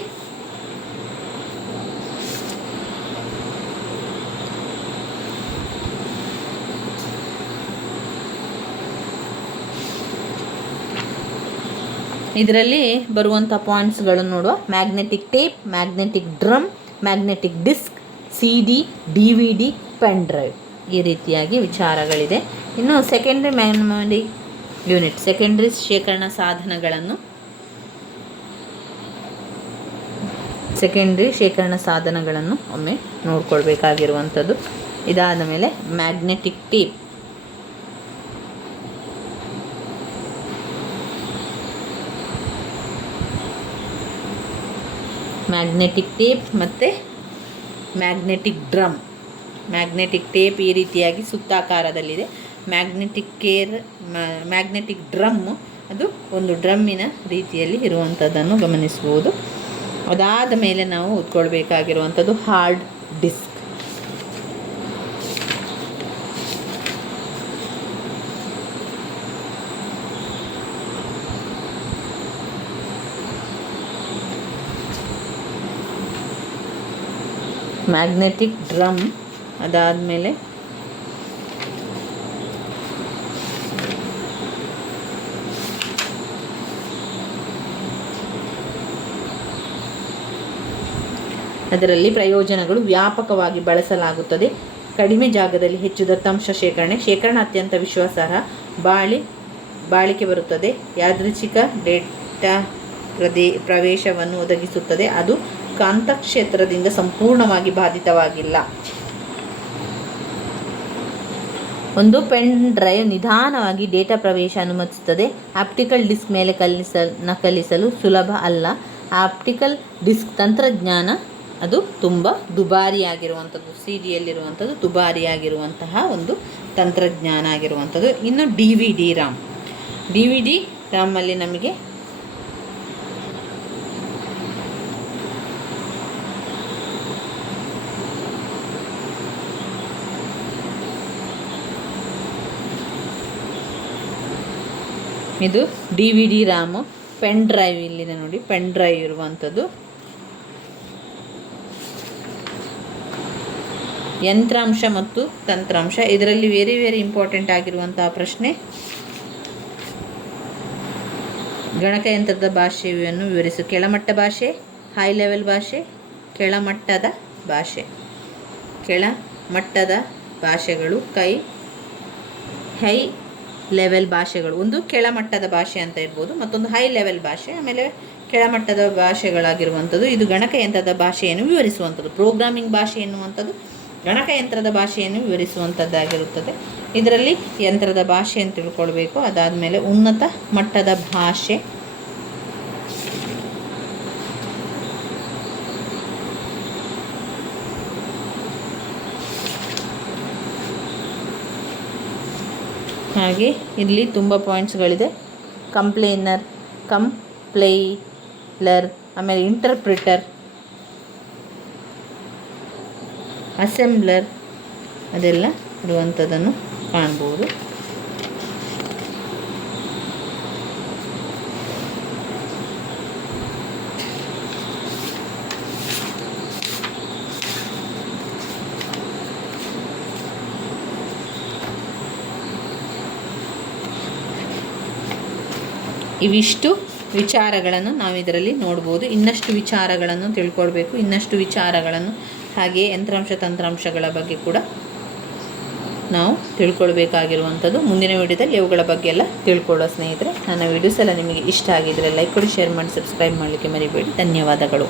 ಇದರಲ್ಲಿ ಬರುವಂಥ ಪಾಯಿಂಟ್ಸ್ಗಳನ್ನು ನೋಡುವ. Magnetic tape, magnetic drum, magnetic disc, CD, DVD, pen drive. ಈ ರೀತಿಯಾಗಿ ವಿಚಾರಗಳಿದೆ. ಇನ್ನು ಸೆಕೆಂಡ್ರಿ ಮೆಮೊರಿ ಯೂನಿಟ್, ಸೆಕೆಂಡ್ರಿ ಶೇಖರಣಾ ಸಾಧನಗಳನ್ನು ಒಮ್ಮೆ ನೋಡ್ಕೊಳ್ಬೇಕಾಗಿರುವಂಥದ್ದು. ಇದಾದ ಮೇಲೆ ಮ್ಯಾಗ್ನೆಟಿಕ್ ಟೇಪ್. ಮ್ಯಾಗ್ನೆಟಿಕ್ ಟೇಪ್ ಮತ್ತು ಮ್ಯಾಗ್ನೆಟಿಕ್ ಡ್ರಮ್. ಮ್ಯಾಗ್ನೆಟಿಕ್ ಟೇಪ್ ಈ ರೀತಿಯಾಗಿ ಸುತ್ತಾಕಾರದಲ್ಲಿದೆ. ಮ್ಯಾಗ್ನೆಟಿಕ್ ಡ್ರಮ್ ಅದು ಒಂದು ಡ್ರಮ್ಮಿನ ರೀತಿಯಲ್ಲಿ ಇರುವಂಥದ್ದನ್ನು ಗಮನಿಸ್ಬೋದು. ಅದಾದ ಮೇಲೆ ನಾವು ಓದ್ಕೊಳ್ಬೇಕಾಗಿರುವಂಥದ್ದು ಹಾರ್ಡ್ ಡಿಸ್ಕ್. ಮ್ಯಾಗ್ನೆಟಿಕ್ ಡ್ರಮ್, ಅದಾದಮೇಲೆ ಅದರಲ್ಲಿ ಪ್ರಯೋಜನಗಳು: ವ್ಯಾಪಕವಾಗಿ ಬಳಸಲಾಗುತ್ತದೆ, ಕಡಿಮೆ ಜಾಗದಲ್ಲಿ ಹೆಚ್ಚು ದತ್ತಾಂಶ ಶೇಖರಣೆ ಅತ್ಯಂತ ವಿಶ್ವಾಸಾರ್ಹ, ಬಾಳಿಕೆ ಬರುತ್ತದೆ, ಯಾದೃಚ್ಛಿಕ ಡೇಟಾ ಪ್ರವೇಶವನ್ನು ಒದಗಿಸುತ್ತದೆ, ಅದು ಕಾಂತಕ್ಷೇತ್ರದಿಂದ ಸಂಪೂರ್ಣವಾಗಿ ಬಾಧಿತವಾಗಿಲ್ಲ. ಒಂದು ಪೆನ್ ಡ್ರೈವ್ ನಿಧಾನವಾಗಿ ಡೇಟಾ ಪ್ರವೇಶ ಅನುಮತಿಸುತ್ತದೆ. ಆಪ್ಟಿಕಲ್ ಡಿಸ್ಕ್ ಮೇಲೆ ನಕಲಿಸಲು ಸುಲಭ ಅಲ್ಲ. ಆಪ್ಟಿಕಲ್ ಡಿಸ್ಕ್ ತಂತ್ರಜ್ಞಾನ ಅದು ತುಂಬ ದುಬಾರಿಯಾಗಿರುವಂಥದ್ದು. CDಯಲ್ಲಿರುವಂಥದ್ದು ದುಬಾರಿಯಾಗಿರುವಂತಹ ಒಂದು ತಂತ್ರಜ್ಞಾನ ಆಗಿರುವಂಥದ್ದು. ಇನ್ನು DVD ರ್ಯಾಮಲ್ಲಿ ನಮಗೆ ಇದು DVD ರ್ಯಾಮು. ಪೆನ್ ಡ್ರೈವ್ ಇಲ್ಲಿದೆ ನೋಡಿ, ಪೆನ್ ಡ್ರೈವ್ ಇರುವಂಥದ್ದು. ಯಂತ್ರಾಂಶ ಮತ್ತು ತಂತ್ರಾಂಶ. ಇದರಲ್ಲಿ ವೆರಿ ಇಂಪಾರ್ಟೆಂಟ್ ಆಗಿರುವಂತಹ ಪ್ರಶ್ನೆ, ಗಣಕಯಂತ್ರದ ಭಾಷೆಯನ್ನು ವಿವರಿಸು. ಕೆಳಮಟ್ಟ ಭಾಷೆ, ಹೈ ಲೆವೆಲ್ ಭಾಷೆ, ಕೆಳಮಟ್ಟದ ಭಾಷೆಗಳು, ಹೈ ಲೆವೆಲ್ ಭಾಷೆಗಳು. ಒಂದು ಕೆಳಮಟ್ಟದ ಭಾಷೆ ಅಂತ ಇರ್ಬೋದು, ಮತ್ತೊಂದು ಹೈ ಲೆವೆಲ್ ಭಾಷೆ, ಆಮೇಲೆ ಕೆಳಮಟ್ಟದ ಭಾಷೆಗಳಾಗಿರುವಂಥದ್ದು. ಇದು ಗಣಕಯಂತ್ರದ ಭಾಷೆಯನ್ನು ವಿವರಿಸುವಂಥದ್ದು. ಪ್ರೋಗ್ರಾಮಿಂಗ್ ಭಾಷೆ ಎನ್ನುವಂಥದ್ದು ಗಣಕಯಂತ್ರದ ಭಾಷೆಯನ್ನು ವಿವರಿಸುವಂಥದ್ದಾಗಿರುತ್ತದೆ. ಇದರಲ್ಲಿ ಯಂತ್ರದ ಭಾಷೆ ಅಂತ ತಿಳ್ಕೊಳ್ಬೇಕು. ಅದಾದಮೇಲೆ ಉನ್ನತ ಮಟ್ಟದ ಭಾಷೆ, ಹಾಗೆ ಇಲ್ಲಿ ತುಂಬ ಪಾಯಿಂಟ್ಸ್ಗಳಿದೆ. ಕಂಪ್ಲೈಲರ್, ಆಮೇಲೆ ಇಂಟರ್ಪ್ರಿಟರ್, ಅಸೆಂಬ್ಲರ್, ಅದೆಲ್ಲ ಇರುವಂಥದ್ದನ್ನು ಕಾಣ್ಬೋದು. ಇವಿಷ್ಟು ವಿಚಾರಗಳನ್ನು ನಾವು ಇದರಲ್ಲಿ ನೋಡ್ಬೋದು. ಇನ್ನಷ್ಟು ವಿಚಾರಗಳನ್ನು ತಿಳ್ಕೊಳ್ಬೇಕು, ಇನ್ನಷ್ಟು ವಿಚಾರಗಳನ್ನು ಹಾಗೆಯೇ ಯಂತ್ರಾಂಶ ತಂತ್ರಾಂಶಗಳ ಬಗ್ಗೆ ಕೂಡ ನಾವು ತಿಳ್ಕೊಳ್ಬೇಕಾಗಿರುವಂಥದ್ದು. ಮುಂದಿನ ವಿಡಿಯೋದಲ್ಲಿ ಇವುಗಳ ಬಗ್ಗೆ ಎಲ್ಲ ತಿಳ್ಕೊಳ್ಳೋ ಸ್ನೇಹಿತರೆ. ನನ್ನ ವಿಡಿಯೋಸ್ ಎಲ್ಲ ನಿಮಗೆ ಇಷ್ಟ ಆಗಿದ್ದರೆ ಲೈಕ್ ಕೊಡಿ, ಶೇರ್ ಮಾಡಿ, ಸಬ್ಸ್ಕ್ರೈಬ್ ಮಾಡಲಿಕ್ಕೆ ಮರಿಬೇಡಿ. ಧನ್ಯವಾದಗಳು.